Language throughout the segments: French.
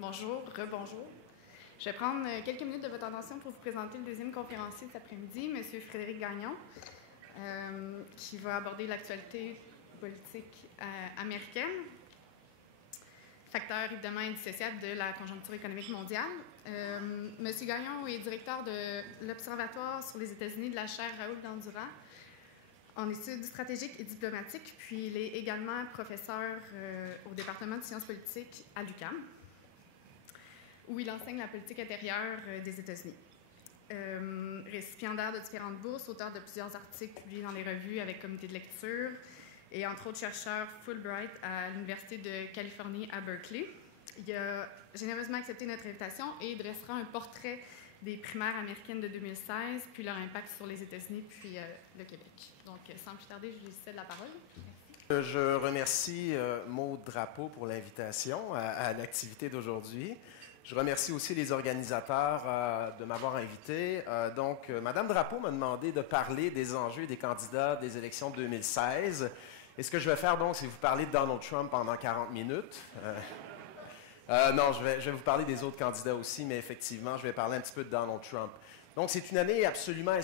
Bonjour, rebonjour. Je vais prendre quelques minutes de votre attention pour vous présenter le deuxième conférencier cet après-midi, M. Frédéric Gagnon, qui va aborder l'actualité politique américaine, facteur évidemment indissociable de la conjoncture économique mondiale. M. Gagnon est directeur de l'Observatoire sur les États-Unis de la chaire Raoul Dandurand en études stratégiques et diplomatiques, puis il est également professeur au département de sciences politiques à l'UQAM, où il enseigne la politique intérieure des États-Unis. Récipiendaire de différentes bourses, auteur de plusieurs articles publiés dans les revues avec comité de lecture, et entre autres chercheur Fulbright à l'Université de Californie à Berkeley. Il a généreusement accepté notre invitation et dressera un portrait des primaires américaines de 2016, puis leur impact sur les États-Unis, puis le Québec. Donc, sans plus tarder, je lui cède la parole. Merci. Je remercie Maude Drapeau pour l'invitation à l'activité d'aujourd'hui. Je remercie aussi les organisateurs de m'avoir invité. Madame Drapeau m'a demandé de parler des enjeux des candidats des élections de 2016. Et ce que je vais faire, donc, c'est vous parler de Donald Trump pendant 40 minutes. Non, je vais vous parler des autres candidats aussi, mais effectivement, je vais parler un petit peu de Donald Trump. Donc, c'est une année absolument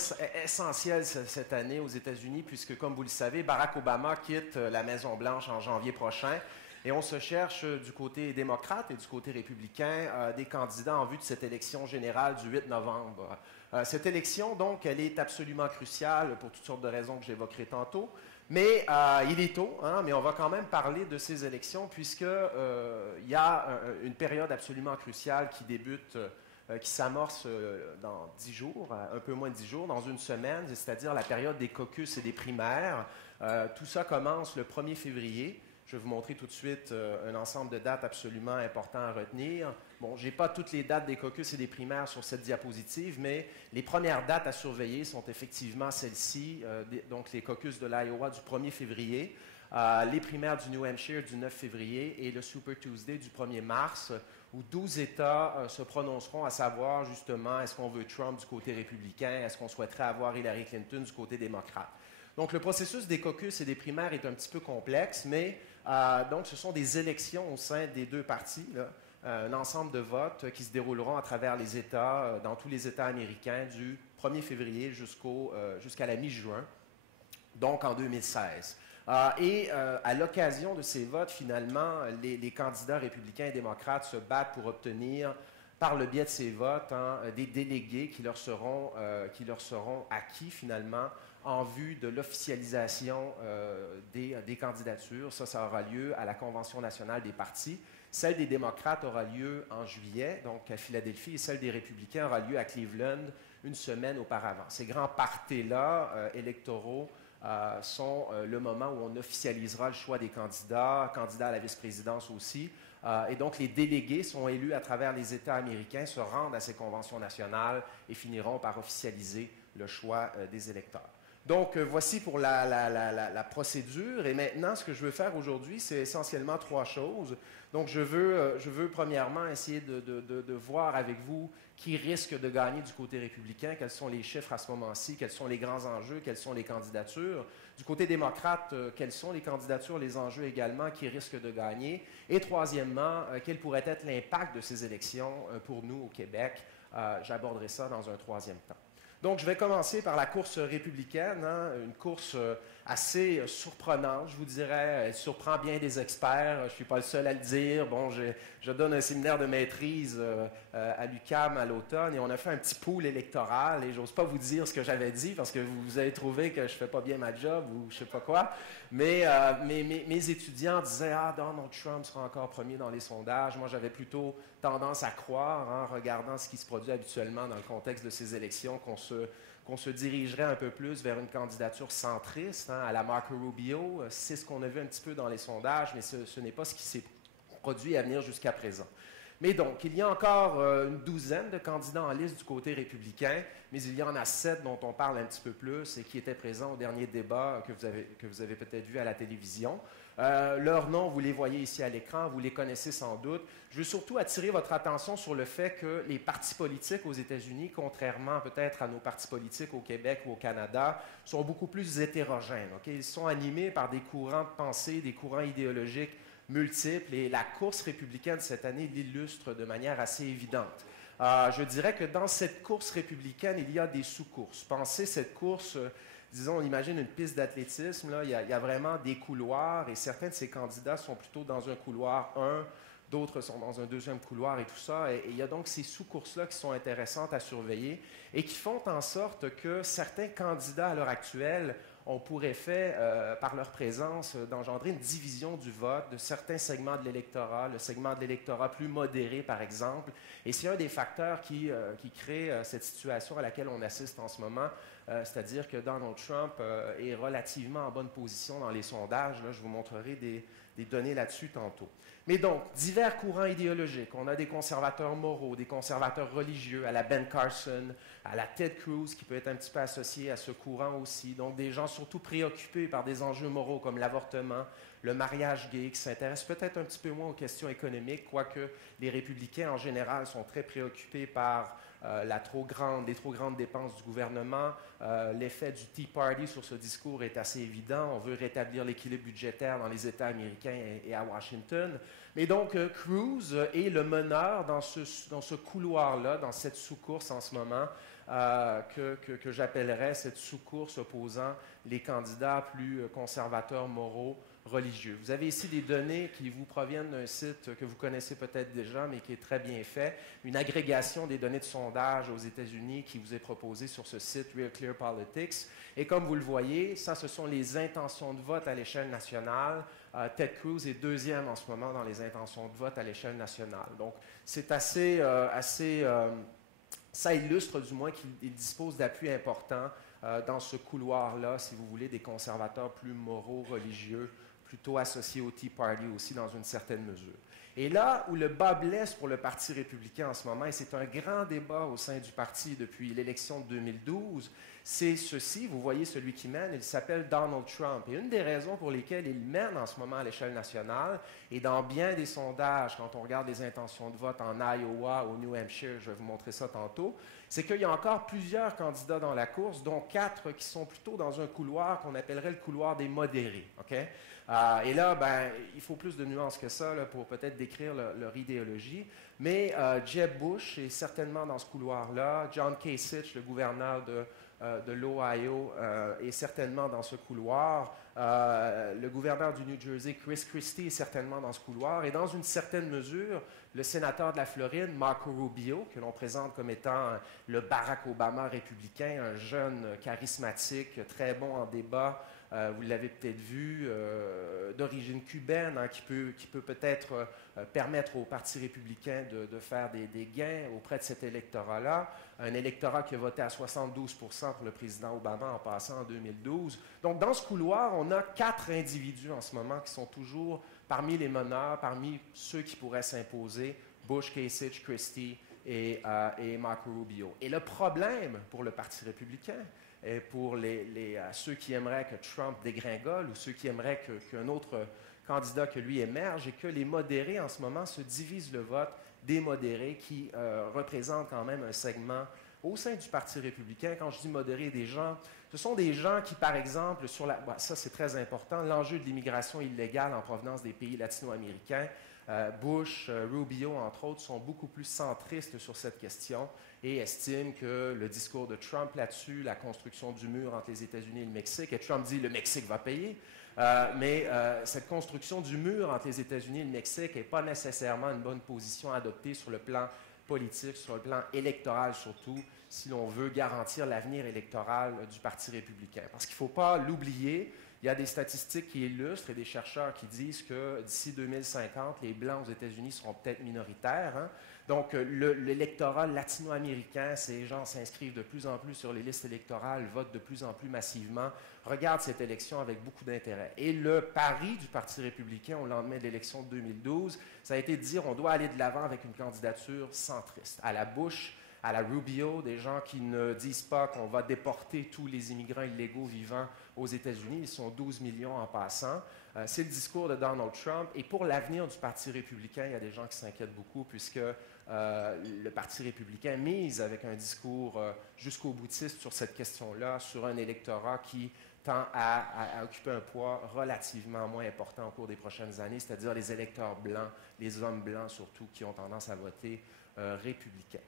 essentielle cette année aux États-Unis, puisque, comme vous le savez, Barack Obama quitte la Maison-Blanche en janvier prochain. Et on se cherche du côté démocrate et du côté républicain des candidats en vue de cette élection générale du 8 novembre. Cette élection, donc, elle est absolument cruciale pour toutes sortes de raisons que j'évoquerai tantôt. Mais il est tôt, hein, mais on va quand même parler de ces élections puisqu'il y a une période absolument cruciale qui débute, qui s'amorce dans 10 jours, un peu moins de 10 jours, dans une semaine, c'est-à-dire la période des caucus et des primaires. Tout ça commence le 1er février. Je vais vous montrer tout de suite un ensemble de dates absolument importantes à retenir. Bon, je n'ai pas toutes les dates des caucus et des primaires sur cette diapositive, mais les premières dates à surveiller sont effectivement celles-ci, donc les caucus de l'Iowa du 1er février, les primaires du New Hampshire du 9 février et le Super Tuesday du 1er mars, où 12 États se prononceront à savoir justement est-ce qu'on veut Trump du côté républicain, est-ce qu'on souhaiterait avoir Hillary Clinton du côté démocrate. Donc, le processus des caucus et des primaires est un petit peu complexe, mais donc, ce sont des élections au sein des deux partis, là, un ensemble de votes qui se dérouleront à travers les États, dans tous les États américains, du 1er février jusqu'à la mi-juin, donc en 2016. À l'occasion de ces votes, finalement, les candidats républicains et démocrates se battent pour obtenir, par le biais de ces votes, des délégués qui leur seront acquis, finalement, en vue de l'officialisation des candidatures. Ça aura lieu à la Convention nationale des partis. Celle des démocrates aura lieu en juillet, donc à Philadelphie, et celle des républicains aura lieu à Cleveland une semaine auparavant. Ces grands partis-là électoraux sont le moment où on officialisera le choix des candidats à la vice-présidence aussi. Et donc, les délégués sont élus à travers les États américains, se rendent à ces conventions nationales et finiront par officialiser le choix des électeurs. Donc, voici pour la procédure. Et maintenant, ce que je veux faire aujourd'hui, c'est essentiellement trois choses. Donc, je veux premièrement essayer de voir avec vous qui risque de gagner du côté républicain, quels sont les chiffres à ce moment-ci, quels sont les grands enjeux, quelles sont les candidatures. Du côté démocrate, quelles sont les candidatures, les enjeux également qui risquent de gagner. Et troisièmement, quel pourrait être l'impact de ces élections pour nous au Québec. J'aborderai ça dans un troisième temps. Donc, je vais commencer par la course républicaine, une course assez surprenante, je vous dirais. Elle surprend bien des experts, je ne suis pas le seul à le dire. Bon, je donne un séminaire de maîtrise à l'UQAM à l'automne et on a fait un petit pool électoral et j'ose pas vous dire ce que j'avais dit parce que vous avez trouvé que je fais pas bien ma job ou je sais pas quoi. Mais mes étudiants disaient « Ah, Donald Trump sera encore premier dans les sondages ». Moi, j'avais plutôt tendance à croire, en regardant ce qui se produit habituellement dans le contexte de ces élections, qu'on se dirigerait un peu plus vers une candidature centriste, à la Marco Rubio. C'est ce qu'on a vu un petit peu dans les sondages, mais ce n'est pas ce qui s'est produit à venir jusqu'à présent. Mais donc, il y a encore une douzaine de candidats en liste du côté républicain, mais il y en a 7 dont on parle un petit peu plus et qui étaient présents au dernier débat que vous avez peut-être vu à la télévision. Leurs noms, vous les voyez ici à l'écran, vous les connaissez sans doute. Je veux surtout attirer votre attention sur le fait que les partis politiques aux États-Unis, contrairement peut-être à nos partis politiques au Québec ou au Canada, sont beaucoup plus hétérogènes. Okay? Ils sont animés par des courants de pensée, des courants idéologiques multiples et la course républicaine cette année l'illustre de manière assez évidente. Je dirais que dans cette course républicaine, il y a des sous-courses. Pensez cette course, disons, on imagine une piste d'athlétisme, là, il y a vraiment des couloirs et certains de ces candidats sont plutôt dans un couloir 1, d'autres sont dans un deuxième couloir et tout ça. Et il y a donc ces sous-courses-là qui sont intéressantes à surveiller et qui font en sorte que certains candidats à l'heure actuelle ont pour effet, par leur présence, d'engendrer une division du vote de certains segments de l'électorat, le segment de l'électorat plus modéré, par exemple. Et c'est un des facteurs qui crée cette situation à laquelle on assiste en ce moment, c'est-à-dire que Donald Trump est relativement en bonne position dans les sondages. Là, je vous montrerai des données là-dessus tantôt. Mais donc, divers courants idéologiques. On a des conservateurs moraux, des conservateurs religieux, à la Ben Carson, à la Ted Cruz, qui peut être un petit peu associé à ce courant aussi. Donc, des gens surtout préoccupés par des enjeux moraux comme l'avortement, le mariage gay, qui s'intéressent peut-être un petit peu moins aux questions économiques, quoique les républicains en général sont très préoccupés par les trop grandes dépenses du gouvernement. L'effet du Tea Party sur ce discours est assez évident. On veut rétablir l'équilibre budgétaire dans les États américains et à Washington. Mais donc, Cruz est le meneur dans ce couloir-là, dans cette sous-course en ce moment, que j'appellerais cette sous-course opposant les candidats plus conservateurs, moraux, religieux. Vous avez ici des données qui vous proviennent d'un site que vous connaissez peut-être déjà, mais qui est très bien fait, une agrégation des données de sondage aux États-Unis qui vous est proposée sur ce site Real Clear Politics. Et comme vous le voyez, ça, ce sont les intentions de vote à l'échelle nationale. Ted Cruz est deuxième en ce moment dans les intentions de vote à l'échelle nationale. Donc, c'est ça illustre du moins qu'il dispose d'appuis importants dans ce couloir-là, si vous voulez, des conservateurs plus moraux, religieux, plutôt associés au Tea Party aussi dans une certaine mesure. Et là où le bas blesse pour le Parti républicain en ce moment, et c'est un grand débat au sein du parti depuis l'élection de 2012, c'est ceci, vous voyez celui qui mène, il s'appelle Donald Trump. Et une des raisons pour lesquelles il mène en ce moment à l'échelle nationale, et dans bien des sondages, quand on regarde les intentions de vote en Iowa, au New Hampshire, je vais vous montrer ça tantôt, c'est qu'il y a encore plusieurs candidats dans la course, dont 4 qui sont plutôt dans un couloir qu'on appellerait le couloir des modérés. Okay? Et là, ben, il faut plus de nuances que ça là, pour peut-être décrire leur idéologie. Mais Jeb Bush est certainement dans ce couloir-là. John Kasich, le gouverneur de l'Ohio, est certainement dans ce couloir. Le gouverneur du New Jersey, Chris Christie, est certainement dans ce couloir. Et dans une certaine mesure, le sénateur de la Floride, Marco Rubio, que l'on présente comme étant le Barack Obama républicain, un jeune charismatique, très bon en débat, vous l'avez peut-être vu, d'origine cubaine, hein, qui peut peut-être permettre au Parti républicain de faire des gains auprès de cet électorat-là. Un électorat qui a voté à 72 pour le président Obama en passant en 2012. Donc, dans ce couloir, on a 4 individus en ce moment qui sont toujours parmi les meneurs, parmi ceux qui pourraient s'imposer, Bush, Kasich, Christie et Marco Rubio. Et le problème pour le Parti républicain, et pour ceux qui aimeraient que Trump dégringole ou ceux qui aimeraient qu'un autre candidat que lui émerge, et que les modérés en ce moment se divisent le vote des modérés qui représentent quand même un segment au sein du Parti républicain. Quand je dis modérés, ce sont des gens qui, par exemple, ça c'est très important, l'enjeu de l'immigration illégale en provenance des pays latino-américains, Bush, Rubio, entre autres, sont beaucoup plus centristes sur cette question et estiment que le discours de Trump là-dessus, la construction du mur entre les États-Unis et le Mexique, et Trump dit le Mexique va payer, mais cette construction du mur entre les États-Unis et le Mexique n'est pas nécessairement une bonne position à adopter sur le plan politique, sur le plan électoral surtout, si l'on veut garantir l'avenir électoral du Parti républicain. Parce qu'il ne faut pas l'oublier, il y a des statistiques qui illustrent et des chercheurs qui disent que d'ici 2050, les Blancs aux États-Unis seront peut-être minoritaires. Hein? Donc, l'électorat latino-américain, ces gens s'inscrivent de plus en plus sur les listes électorales, votent de plus en plus massivement, regardent cette élection avec beaucoup d'intérêt. Et le pari du Parti républicain au lendemain de l'élection de 2012, ça a été de dire on doit aller de l'avant avec une candidature centriste, à la Bush, à la Rubio, des gens qui ne disent pas qu'on va déporter tous les immigrants illégaux vivant aux États-Unis. Ils sont 12 millions en passant. C'est le discours de Donald Trump. Et pour l'avenir du Parti républicain, il y a des gens qui s'inquiètent beaucoup puisque le Parti républicain mise avec un discours jusqu'au boutiste sur cette question-là, sur un électorat qui tend à occuper un poids relativement moins important au cours des prochaines années, c'est-à-dire les électeurs blancs, les hommes blancs surtout, qui ont tendance à voter républicain.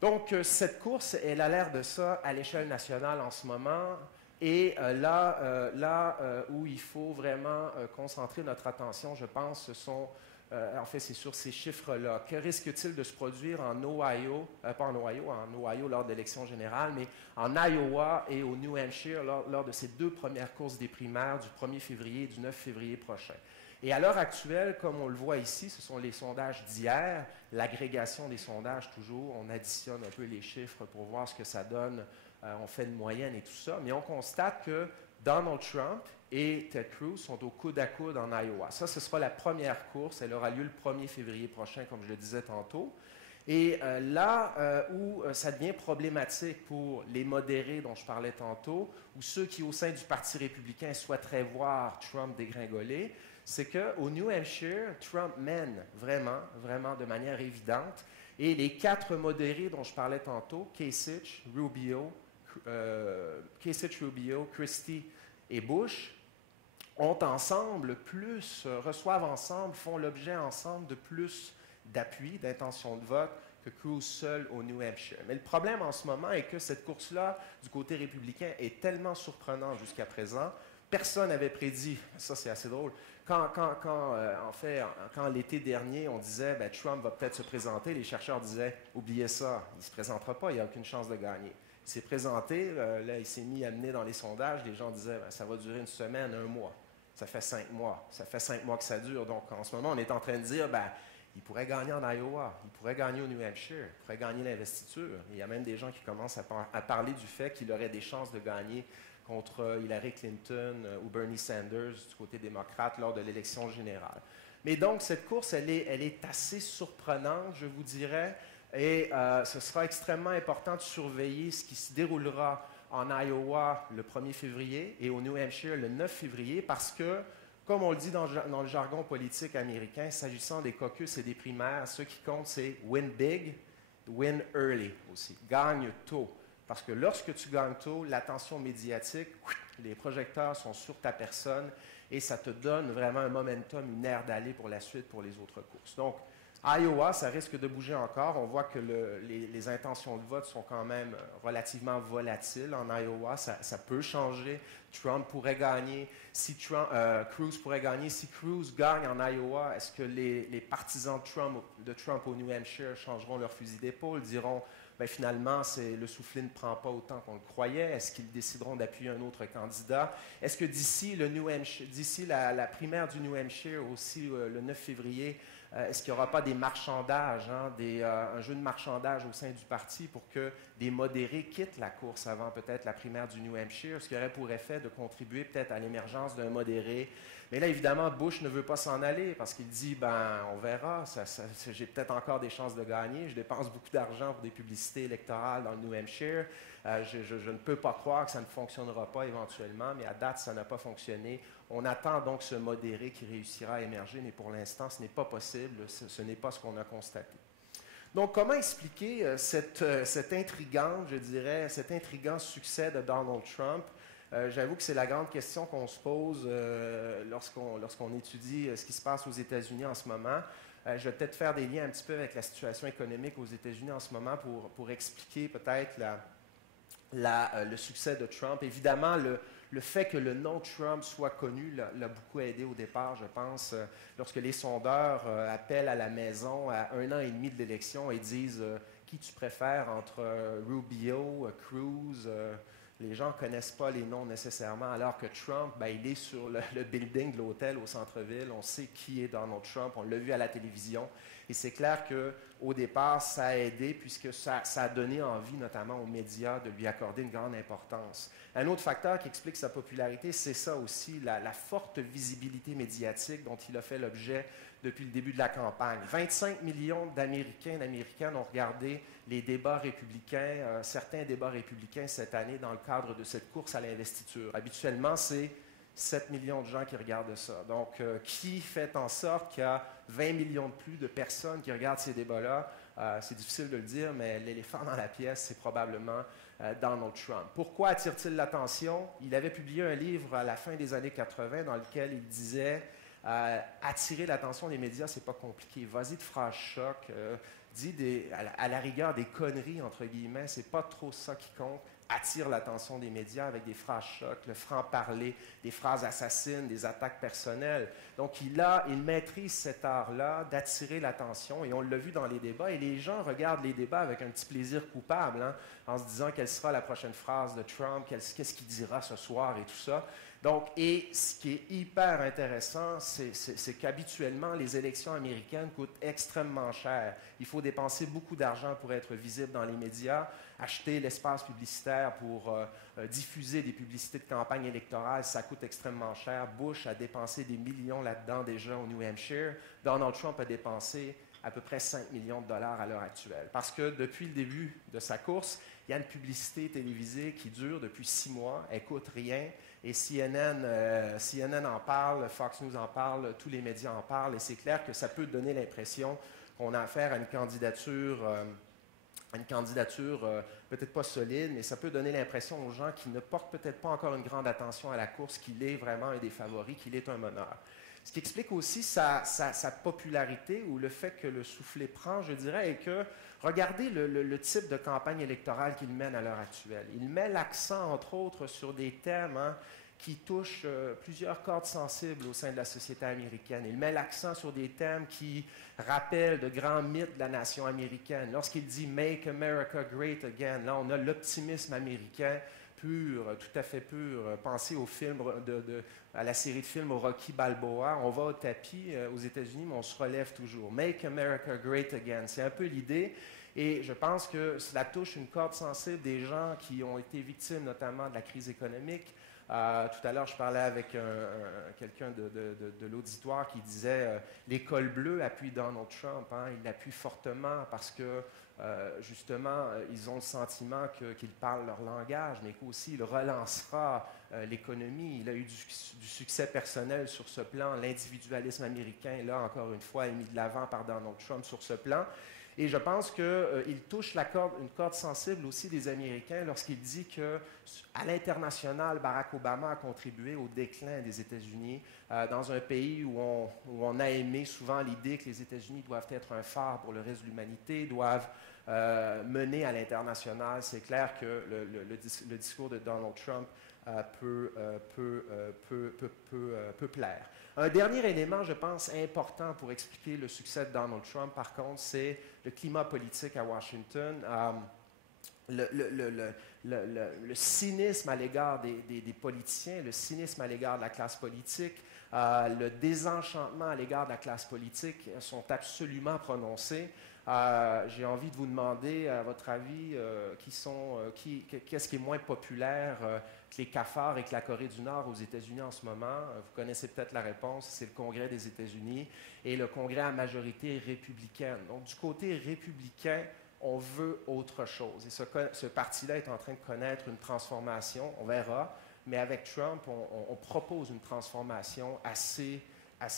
Donc, cette course, elle a l'air de ça à l'échelle nationale en ce moment. Et là où il faut vraiment concentrer notre attention, je pense, ce sont, en fait, c'est sur ces chiffres-là. Que risque-t-il de se produire en Ohio, pas en Ohio lors de l'élection générale, mais en Iowa et au New Hampshire lors de ces deux premières courses des primaires du 1er février et du 9 février prochain. Et à l'heure actuelle, comme on le voit ici, ce sont les sondages d'hier, l'agrégation des sondages toujours, on additionne un peu les chiffres pour voir ce que ça donne, on fait une moyenne et tout ça, mais on constate que Donald Trump et Ted Cruz sont au coude à coude en Iowa. Ça, ce sera la première course, elle aura lieu le 1er février prochain, comme je le disais tantôt. Et là où ça devient problématique pour les modérés dont je parlais tantôt, ou ceux qui, au sein du Parti républicain, souhaiteraient voir Trump dégringoler, c'est qu'au New Hampshire, Trump mène vraiment, vraiment de manière évidente. Et les quatre modérés dont je parlais tantôt, Kasich, Rubio, Christie et Bush, reçoivent ensemble, font l'objet ensemble de plus d'appui, d'intention de vote que Cruz seul au New Hampshire. Mais le problème en ce moment est que cette course-là, du côté républicain, est tellement surprenante jusqu'à présent. Personne n'avait prédit, ça c'est assez drôle, quand l'été dernier, on disait ben, Trump va peut-être se présenter, les chercheurs disaient oubliez ça, il ne se présentera pas, il n'y a aucune chance de gagner. Il s'est présenté, là il s'est mis à mener dans les sondages, les gens disaient ben, ça va durer une semaine, un mois. Ça fait 5 mois. Ça fait 5 mois que ça dure. Donc en ce moment, on est en train de dire ben, il pourrait gagner en Iowa, il pourrait gagner au New Hampshire, il pourrait gagner l'investiture. Il y a même des gens qui commencent à parler du fait qu'il aurait des chances de gagner contre Hillary Clinton ou Bernie Sanders du côté démocrate lors de l'élection générale. Mais donc, cette course, elle est assez surprenante, je vous dirais, et ce sera extrêmement important de surveiller ce qui se déroulera en Iowa le 1er février et au New Hampshire le 9 février, parce que, comme on le dit dans le jargon politique américain, s'agissant des caucus et des primaires, ce qui compte, c'est win big, win early aussi, gagne tôt. Parce que lorsque tu gagnes tôt, l'attention médiatique, les projecteurs sont sur ta personne et ça te donne vraiment un momentum, une aire d'aller pour la suite pour les autres courses. Donc, Iowa, ça risque de bouger encore. On voit que les intentions de vote sont quand même relativement volatiles en Iowa. Ça peut changer. Trump pourrait gagner. Cruz pourrait gagner. Si Cruz gagne en Iowa, est-ce que les partisans de Trump au New Hampshire changeront leur fusil d'épaule, diront ben, finalement, le soufflet ne prend pas autant qu'on le croyait. Est-ce qu'ils décideront d'appuyer un autre candidat? Est-ce que d'ici la primaire du New Hampshire, aussi le 9 février, est-ce qu'il n'y aura pas des marchandages, un jeu de marchandage au sein du parti pour que des modérés quittent la course avant peut-être la primaire du New Hampshire, ce qui aurait pour effet de contribuer peut-être à l'émergence d'un modéré? Mais là, évidemment, Bush ne veut pas s'en aller parce qu'il dit, ben, on verra, j'ai peut-être encore des chances de gagner, je dépense beaucoup d'argent pour des publicités électorales dans le New Hampshire, je ne peux pas croire que ça ne fonctionnera pas éventuellement, mais à date, ça n'a pas fonctionné. On attend donc ce modéré qui réussira à émerger, mais pour l'instant, ce n'est pas possible, ce n'est pas ce qu'on a constaté. Donc, comment expliquer cet intrigant succès de Donald Trump? J'avoue que c'est la grande question qu'on se pose lorsqu'on étudie ce qui se passe aux États-Unis en ce moment. Je vais peut-être faire des liens un petit peu avec la situation économique aux États-Unis en ce moment pour expliquer peut-être le succès de Trump. Évidemment, le fait que le nom Trump soit connu l'a beaucoup aidé au départ, je pense, lorsque les sondeurs appellent à la maison à 1 an et demi de l'élection et disent qui tu préfères entre Rubio, Cruz. Les gens ne connaissent pas les noms nécessairement, alors que Trump, ben, il est sur le building de l'hôtel au centre-ville. On sait qui est Donald Trump, on l'a vu à la télévision. Et c'est clair qu'au départ, ça a aidé puisque ça a donné envie, notamment aux médias, de lui accorder une grande importance. Un autre facteur qui explique sa popularité, c'est ça aussi, la forte visibilité médiatique dont il a fait l'objet depuis le début de la campagne. 25 millions d'Américains et d'Américaines ont regardé les débats républicains, certains débats républicains cette année dans le cadre de cette course à l'investiture. Habituellement, c'est 7 millions de gens qui regardent ça. Donc, qui fait en sorte qu'il y a 20 millions de plus de personnes qui regardent ces débats-là. C'est difficile de le dire, mais l'éléphant dans la pièce, c'est probablement Donald Trump. Pourquoi attire-t-il l'attention? Il avait publié un livre à la fin des années 80 dans lequel il disait attirer l'attention des médias, c'est pas compliqué. Vas-y de phrases choc, dis à la rigueur des conneries, entre guillemets, c'est pas trop ça qui compte. Attire l'attention des médias avec des phrases choc, le franc-parler, des phrases assassines, des attaques personnelles. Donc, il maîtrise cet art-là d'attirer l'attention, et on l'a vu dans les débats, et les gens regardent les débats avec un petit plaisir coupable, hein, en se disant quelle sera la prochaine phrase de Trump, qu'est-ce qu'il dira ce soir et tout ça. Donc, et ce qui est hyper intéressant, c'est qu'habituellement, les élections américaines coûtent extrêmement cher. Il faut dépenser beaucoup d'argent pour être visible dans les médias, acheter l'espace publicitaire pour diffuser des publicités de campagne électorale, ça coûte extrêmement cher. Bush a dépensé des millions là-dedans déjà au New Hampshire. Donald Trump a dépensé à peu près 5 millions de dollars à l'heure actuelle. Parce que depuis le début de sa course, il y a une publicité télévisée qui dure depuis 6 mois, elle ne coûte rien, et CNN en parle, Fox News en parle, tous les médias en parlent, et c'est clair que ça peut donner l'impression qu'on a affaire à une candidature peut-être pas solide, mais ça peut donner l'impression aux gens qui ne portent peut-être pas encore une grande attention à la course qu'il est vraiment un des favoris, qu'il est un meneur. Ce qui explique aussi sa popularité ou le fait que le soufflet prend, je dirais, est que regardez le type de campagne électorale qu'il mène à l'heure actuelle. Il met l'accent, entre autres, sur des thèmes qui touchent plusieurs cordes sensibles au sein de la société américaine. Il met l'accent sur des thèmes qui rappellent de grands mythes de la nation américaine. Lorsqu'il dit « Make America Great Again », là, on a l'optimisme américain pur, tout à fait pur. Pensez au film à la série de films au Rocky Balboa. On va au tapis aux États-Unis, mais on se relève toujours. « Make America Great Again », c'est un peu l'idée. Et je pense que cela touche une corde sensible des gens qui ont été victimes notamment de la crise économique. Tout à l'heure, je parlais avec quelqu'un de l'auditoire qui disait les cols bleus appuient Donald Trump. Hein, ils l'appuient fortement parce que, justement, ils ont le sentiment qu'il parle leur langage, mais qu'aussi il relancera l'économie. Il a eu du succès personnel sur ce plan. L'individualisme américain, là, encore une fois, est mis de l'avant par Donald Trump sur ce plan. Et je pense qu'il touche une corde sensible aussi des Américains lorsqu'il dit qu'à l'international, Barack Obama a contribué au déclin des États-Unis dans un pays où on a aimé souvent l'idée que les États-Unis doivent être un phare pour le reste de l'humanité, doivent mener à l'international. C'est clair que le discours de Donald Trump peut plaire. Un dernier élément, je pense, important pour expliquer le succès de Donald Trump, par contre, c'est le climat politique à Washington. Le cynisme à l'égard des politiciens, le cynisme à l'égard de la classe politique, le désenchantement à l'égard de la classe politique sont absolument prononcés. J'ai envie de vous demander, à votre avis, qu'est-ce qui est moins populaire que les cafards et que la Corée du Nord aux États-Unis en ce moment? Vous connaissez peut-être la réponse, c'est le Congrès des États-Unis et le Congrès à majorité républicaine. Donc, du côté républicain, on veut autre chose. Et ce parti-là est en train de connaître une transformation, on verra, mais avec Trump, on propose une transformation assez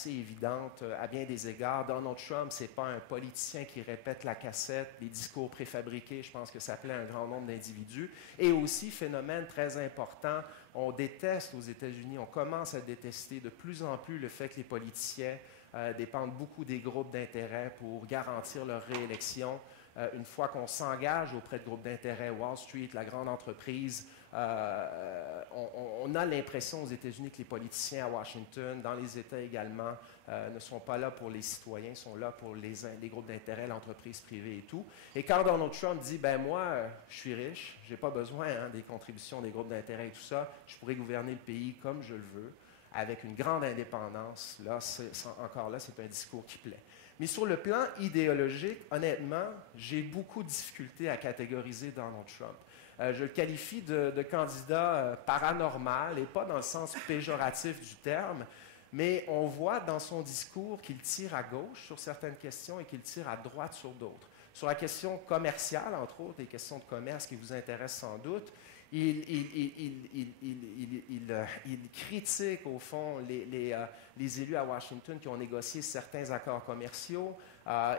évidente à bien des égards. Donald Trump, ce n'est pas un politicien qui répète la cassette, des discours préfabriqués. Je pense que ça plaît à un grand nombre d'individus. Et aussi, phénomène très important, on déteste aux États-Unis, on commence à détester de plus en plus le fait que les politiciens dépendent beaucoup des groupes d'intérêt pour garantir leur réélection. Une fois qu'on s'engage auprès de groupes d'intérêt, Wall Street, la grande entreprise, on a l'impression aux États-Unis que les politiciens à Washington, dans les États également, ne sont pas là pour les citoyens, sont là pour les groupes d'intérêt, l'entreprise privée et tout. Et quand Donald Trump dit, ben moi, je suis riche, je n'ai pas besoin des contributions des groupes d'intérêt et tout ça, je pourrais gouverner le pays comme je le veux, avec une grande indépendance, là, encore là, c'est un discours qui plaît. Mais sur le plan idéologique, honnêtement, j'ai beaucoup de difficultés à catégoriser Donald Trump. Je le qualifie de candidat paranormal, et pas dans le sens péjoratif du terme, mais on voit dans son discours qu'il tire à gauche sur certaines questions et qu'il tire à droite sur d'autres. Sur la question commerciale, entre autres, les questions de commerce qui vous intéressent sans doute, Il critique, au fond, les élus à Washington qui ont négocié certains accords commerciaux.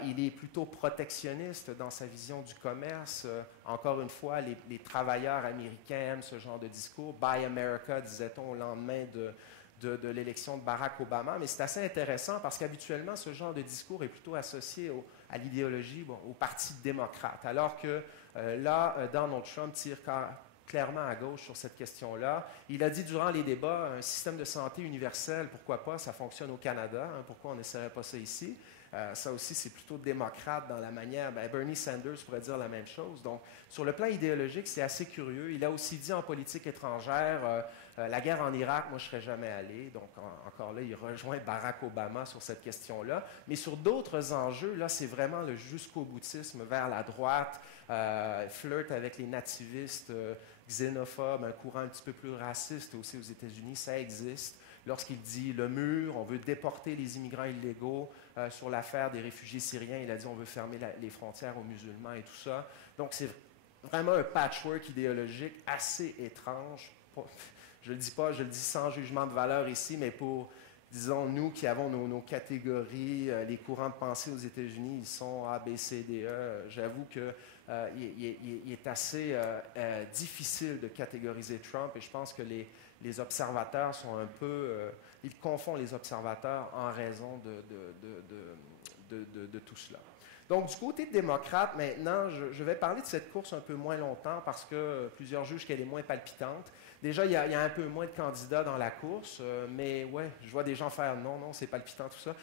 Il est plutôt protectionniste dans sa vision du commerce. Encore une fois, les travailleurs américains aiment ce genre de discours. Buy America, disait-on au lendemain de l'élection de Barack Obama. Mais c'est assez intéressant parce qu'habituellement, ce genre de discours est plutôt associé à l'idéologie, au Parti démocrate. Alors que là, Donald Trump tire clairement à gauche sur cette question-là. Il a dit durant les débats, un système de santé universel, pourquoi pas, ça fonctionne au Canada, hein, pourquoi on n'essaierait pas ça ici? Ça aussi, c'est plutôt démocrate dans la manière. Bernie Sanders pourrait dire la même chose. Donc, sur le plan idéologique, c'est assez curieux. Il a aussi dit en politique étrangère, la guerre en Irak, moi, je ne serais jamais allé. Donc, encore là, il rejoint Barack Obama sur cette question-là. Mais sur d'autres enjeux, là, c'est vraiment le jusqu'au boutisme vers la droite, flirt avec les nativistes, xénophobes, un courant un petit peu plus raciste aussi aux États-Unis, ça existe. Lorsqu'il dit le mur, on veut déporter les immigrants illégaux, sur l'affaire des réfugiés syriens, il a dit on veut fermer les frontières aux musulmans et tout ça. Donc c'est vraiment un patchwork idéologique assez étrange. Je ne le dis pas, je le dis sans jugement de valeur ici, mais pour, disons, nous qui avons nos catégories, les courants de pensée aux États-Unis, ils sont A, B, C, D, E. J'avoue que il est assez difficile de catégoriser Trump et je pense que les observateurs sont un peu... ils confondent les observateurs en raison de tout cela. Donc, du côté démocrate, maintenant, je vais parler de cette course un peu moins longtemps parce que plusieurs jugent qu'elle est moins palpitante. Déjà, il y a un peu moins de candidats dans la course, mais ouais, je vois des gens faire non, c'est palpitant tout ça.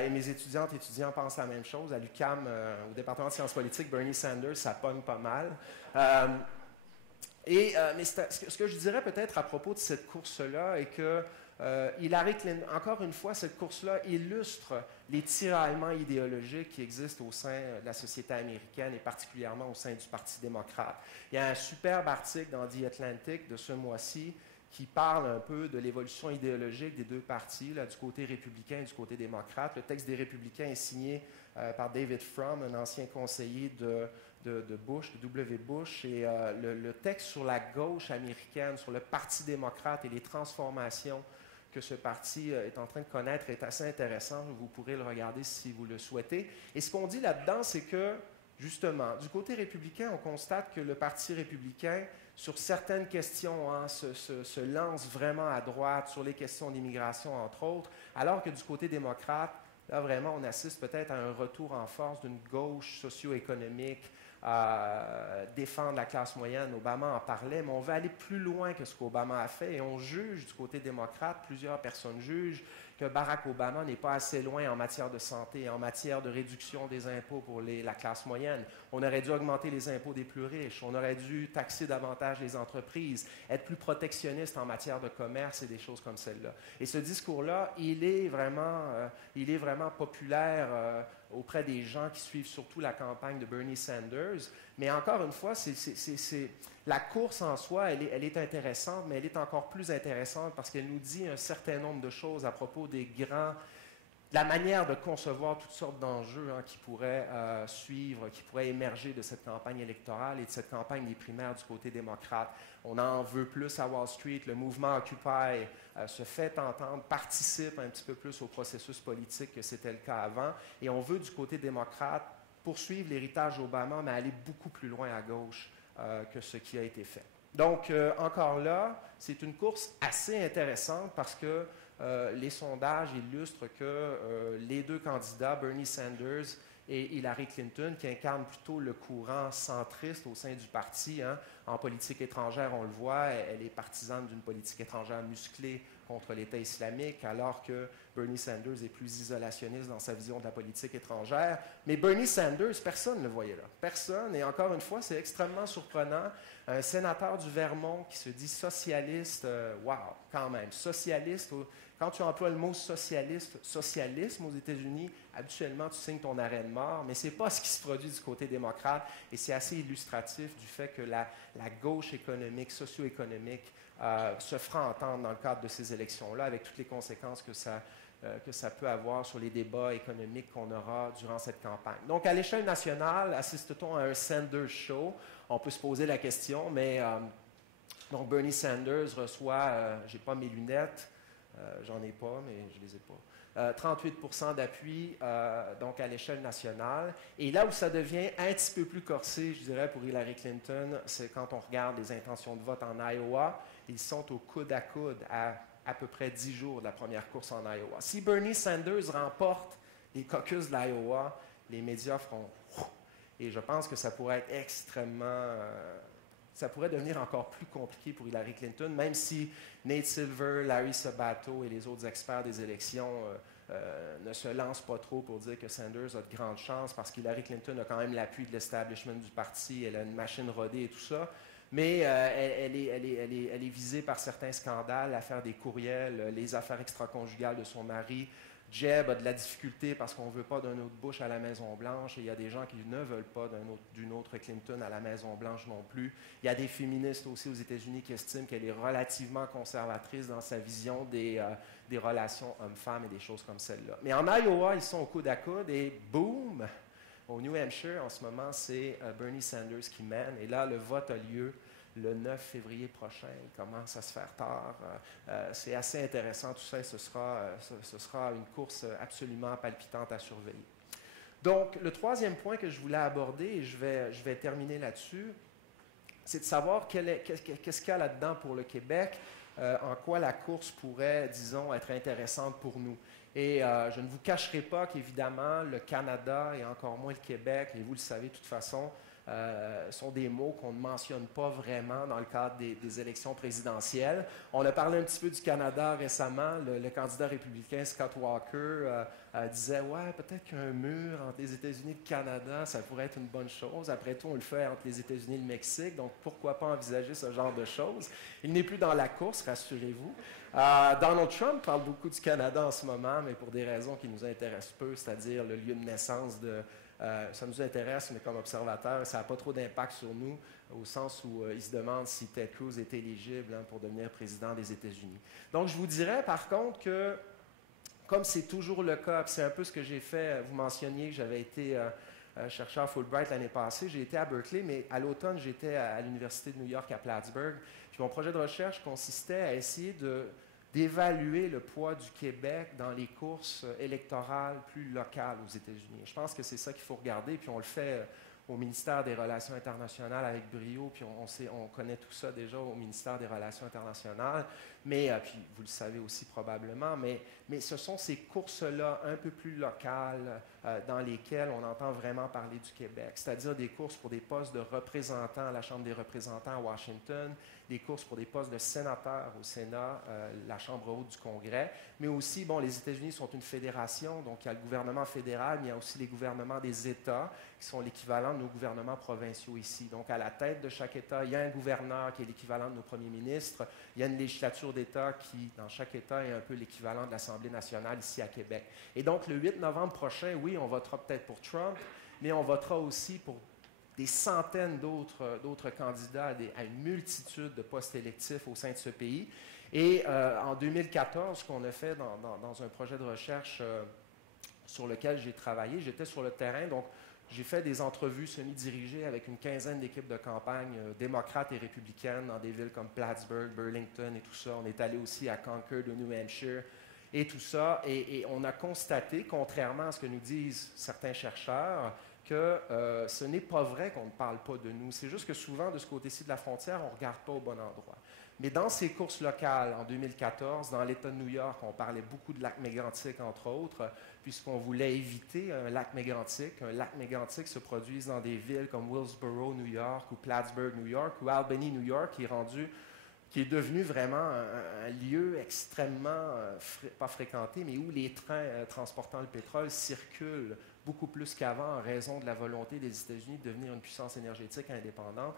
Et mes étudiants pensent la même chose. À l'UQAM, au département de sciences politiques, Bernie Sanders, ça pogne pas mal. Mais ce que je dirais peut-être à propos de cette course-là est que Hillary Clinton, encore une fois, cette course-là illustre les tiraillements idéologiques qui existent au sein de la société américaine et particulièrement au sein du Parti démocrate. Il y a un superbe article dans The Atlantic de ce mois-ci qui parle un peu de l'évolution idéologique des deux partis, là, du côté républicain et du côté démocrate. Le texte des républicains est signé par David Frum, un ancien conseiller de Bush, de W. Bush, et le texte sur la gauche américaine, sur le Parti démocrate et les transformations que ce parti est en train de connaître est assez intéressant. Vous pourrez le regarder si vous le souhaitez. Et ce qu'on dit là-dedans, c'est que, justement, du côté républicain, on constate que le Parti républicain, sur certaines questions, se lance vraiment à droite, sur les questions d'immigration, entre autres, alors que du côté démocrate, là, vraiment, on assiste peut-être à un retour en force d'une gauche socio-économique, défendre la classe moyenne. Obama en parlait, mais on veut aller plus loin que ce qu'Obama a fait et on juge du côté démocrate, plusieurs personnes jugent que Barack Obama n'est pas assez loin en matière de santé, en matière de réduction des impôts pour la classe moyenne. On aurait dû augmenter les impôts des plus riches, on aurait dû taxer davantage les entreprises, être plus protectionniste en matière de commerce et des choses comme celle-là. Et ce discours-là, il est vraiment populaire auprès des gens qui suivent surtout la campagne de Bernie Sanders. Mais encore une fois, la course en soi, elle est intéressante, mais elle est encore plus intéressante parce qu'elle nous dit un certain nombre de choses à propos de la manière de concevoir toutes sortes d'enjeux qui pourraient suivre, qui pourraient émerger de cette campagne électorale et de cette campagne des primaires du côté démocrate. On en veut plus à Wall Street, le mouvement Occupy se fait entendre, participe un petit peu plus au processus politique que c'était le cas avant, et on veut du côté démocrate poursuivre l'héritage Obama, mais aller beaucoup plus loin à gauche que ce qui a été fait. Donc, encore là, c'est une course assez intéressante parce que les sondages illustrent que les deux candidats, Bernie Sanders et Hillary Clinton, qui incarnent plutôt le courant centriste au sein du parti, en politique étrangère, on le voit, elle est partisane d'une politique étrangère musclée contre l'État islamique, alors que Bernie Sanders est plus isolationniste dans sa vision de la politique étrangère. Mais Bernie Sanders, personne ne le voyait là. Personne. Et encore une fois, c'est extrêmement surprenant. Un sénateur du Vermont qui se dit socialiste, wow, quand même, socialiste. Quand tu emploies le mot socialisme aux États-Unis, habituellement, tu signes ton arrêt de mort, mais ce n'est pas ce qui se produit du côté démocrate, et c'est assez illustratif du fait que la gauche économique, socio-économique, se fera entendre dans le cadre de ces élections-là, avec toutes les conséquences que ça peut avoir sur les débats économiques qu'on aura durant cette campagne. Donc, à l'échelle nationale, assiste-t-on à un Sanders show? On peut se poser la question, mais Donc, Bernie Sanders reçoit, je n'ai pas mes lunettes, j'en ai pas, mais je les ai pas, 38% d'appui donc à l'échelle nationale. Et là où ça devient un petit peu plus corsé, je dirais, pour Hillary Clinton, c'est quand on regarde les intentions de vote en Iowa. Ils sont au coude à coude à peu près 10 jours de la première course en Iowa. Si Bernie Sanders remporte les caucus de l'Iowa, les médias feront « et je pense que ça pourrait être extrêmement... ça pourrait devenir encore plus compliqué pour Hillary Clinton, même si Nate Silver, Larry Sabato et les autres experts des élections ne se lancent pas trop pour dire que Sanders a de grandes chances, parce qu'Hillary Clinton a quand même l'appui de l'establishment du parti, elle a une machine rodée et tout ça, mais elle est visée par certains scandales, l'affaire des courriels, les affaires extraconjugales de son mari. Jeb a de la difficulté parce qu'on ne veut pas d'un autre Bush à la Maison-Blanche, et il y a des gens qui ne veulent pas d'une autre Clinton à la Maison-Blanche non plus. Il y a des féministes aussi aux États-Unis qui estiment qu'elle est relativement conservatrice dans sa vision des relations hommes-femmes et des choses comme celle-là. Mais en Iowa, ils sont au coude à coude, et boum! Au New Hampshire, en ce moment, c'est Bernie Sanders qui mène, et là, le vote a lieu le 9 février prochain. Il commence à se faire tard. C'est assez intéressant tout ça. Ce sera une course absolument palpitante à surveiller. Donc, le troisième point que je voulais aborder, et je vais terminer là-dessus, c'est de savoir qu'est-ce qu'il y a là-dedans pour le Québec, en quoi la course pourrait, disons, être intéressante pour nous. Et je ne vous cacherai pas qu'évidemment, le Canada et encore moins le Québec, et vous le savez de toute façon, sont des mots qu'on ne mentionne pas vraiment dans le cadre des élections présidentielles. On a parlé un petit peu du Canada récemment. Le candidat républicain Scott Walker disait « Ouais, peut-être qu'un mur entre les États-Unis et le Canada, ça pourrait être une bonne chose. Après tout, on le fait entre les États-Unis et le Mexique, donc pourquoi pas envisager ce genre de choses? » Il n'est plus dans la course, rassurez-vous. Donald Trump parle beaucoup du Canada en ce moment, mais pour des raisons qui nous intéressent peu, c'est-à-dire le lieu de naissance de... ça nous intéresse, mais comme observateur, ça n'a pas trop d'impact sur nous, au sens où il se demande si Ted Cruz est éligible pour devenir président des États-Unis. Donc, je vous dirais, par contre, que, comme c'est toujours le cas, c'est un peu ce que j'ai fait, vous mentionniez que j'avais été chercheur Fulbright l'année passée, j'ai été à Berkeley, mais à l'automne, j'étais à l'Université de New York à Plattsburgh. Puis mon projet de recherche consistait à essayer d'évaluer le poids du Québec dans les courses électorales plus locales aux États-Unis. Je pense que c'est ça qu'il faut regarder, puis on le fait au ministère des Relations internationales avec brio, puis on connaît tout ça déjà au ministère des Relations internationales, mais puis vous le savez aussi probablement, mais ce sont ces courses-là un peu plus locales dans lesquelles on entend vraiment parler du Québec, c'est-à-dire des courses pour des postes de représentants à la Chambre des représentants à Washington, des courses pour des postes de sénateurs au Sénat, la Chambre haute du Congrès, mais aussi, bon, les États-Unis sont une fédération, donc il y a le gouvernement fédéral, mais il y a aussi les gouvernements des États, qui sont l'équivalent de nos gouvernements provinciaux ici. Donc, à la tête de chaque État, il y a un gouverneur qui est l'équivalent de nos premiers ministres, il y a une législature d'État qui, dans chaque État, est un peu l'équivalent de l'Assemblée nationale ici à Québec. Et donc, le 8 novembre prochain, oui, on votera peut-être pour Trump, mais on votera aussi pour des centaines d'autres candidats à une multitude de postes électifs au sein de ce pays. Et en 2014, ce qu'on a fait dans un projet de recherche sur lequel j'ai travaillé, j'étais sur le terrain, donc j'ai fait des entrevues semi-dirigées avec une quinzaine d'équipes de campagne démocrates et républicaines dans des villes comme Plattsburgh, Burlington et tout ça. On est allé aussi à Concord, au New Hampshire, et tout ça. Et on a constaté, contrairement à ce que nous disent certains chercheurs, que ce n'est pas vrai qu'on ne parle pas de nous. C'est juste que souvent, de ce côté-ci de la frontière, on ne regarde pas au bon endroit. Mais dans ces courses locales, en 2014, dans l'État de New York, on parlait beaucoup de lac mégantic, entre autres, puisqu'on voulait éviter un lac mégantic. Un lac mégantic se produise dans des villes comme Willsboro, New York, ou Plattsburgh, New York, ou Albany, New York, qui est devenu vraiment un lieu extrêmement, pas fréquenté, mais où les trains transportant le pétrole circulent beaucoup plus qu'avant en raison de la volonté des États-Unis de devenir une puissance énergétique indépendante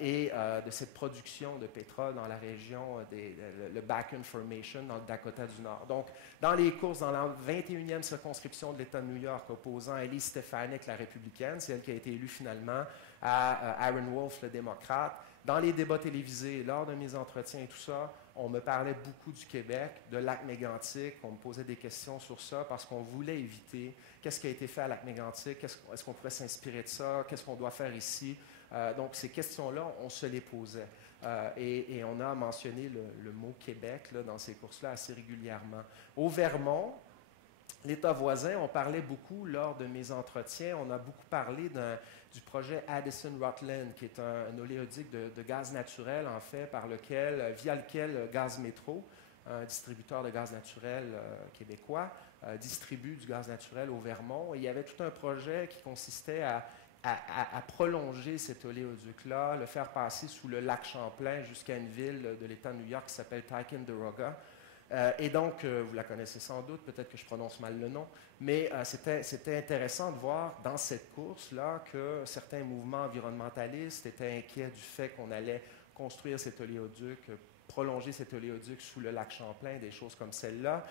et de cette production de pétrole dans la région, le Bakken Formation, dans le Dakota du Nord. Donc, dans les courses, dans la 21e circonscription de l'État de New York, opposant Elise Stefanik, la républicaine, c'est elle qui a été élue finalement, à Aaron Wolf, le démocrate. Dans les débats télévisés, lors de mes entretiens et tout ça, on me parlait beaucoup du Québec, de lac mégantic. On me posait des questions sur ça parce qu'on voulait éviter qu'est-ce qui a été fait à lac mégantic, est-ce qu'on pourrait s'inspirer de ça, qu'est-ce qu'on doit faire ici. Donc, ces questions-là, on se les posait. Et on a mentionné le mot Québec là, dans ces courses-là assez régulièrement. Au Vermont, l'État voisin, on parlait beaucoup lors de mes entretiens, on a beaucoup parlé du projet Addison-Rutland, qui est un oléoduc de gaz naturel, en fait, via lequel Gaz Métro, un distributeur de gaz naturel québécois, distribue du gaz naturel au Vermont. Et il y avait tout un projet qui consistait à prolonger cet oléoduc-là, le faire passer sous le lac Champlain jusqu'à une ville de l'État de New York qui s'appelle Ticonderoga. Et donc, vous la connaissez sans doute, peut-être que je prononce mal le nom, mais c'était intéressant de voir dans cette course-là que certains mouvements environnementalistes étaient inquiets du fait qu'on allait construire cet oléoduc, prolonger cet oléoduc sous le lac Champlain, des choses comme celle-là.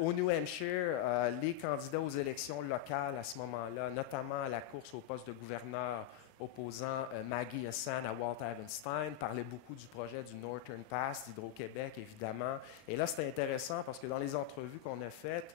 Au New Hampshire, les candidats aux élections locales à ce moment-là, notamment à la course au poste de gouverneur, opposant Maggie Hassan à Walt Havenstein, parlait beaucoup du projet du Northern Pass d'Hydro-Québec, évidemment. Et là, c'était intéressant parce que dans les entrevues qu'on a faites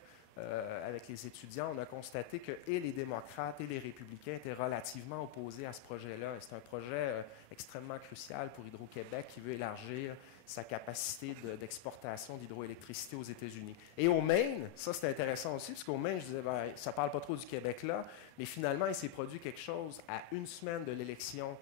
avec les étudiants, on a constaté que et les démocrates et les républicains étaient relativement opposés à ce projet-là. C'est un projet extrêmement crucial pour Hydro-Québec qui veut élargir sa capacité d'exportation d'hydroélectricité aux États-Unis. Et au Maine, ça c'est intéressant aussi, parce qu'au Maine, je disais, ben, ça ne parle pas trop du Québec là, mais finalement, il s'est produit quelque chose à une semaine de l'élection,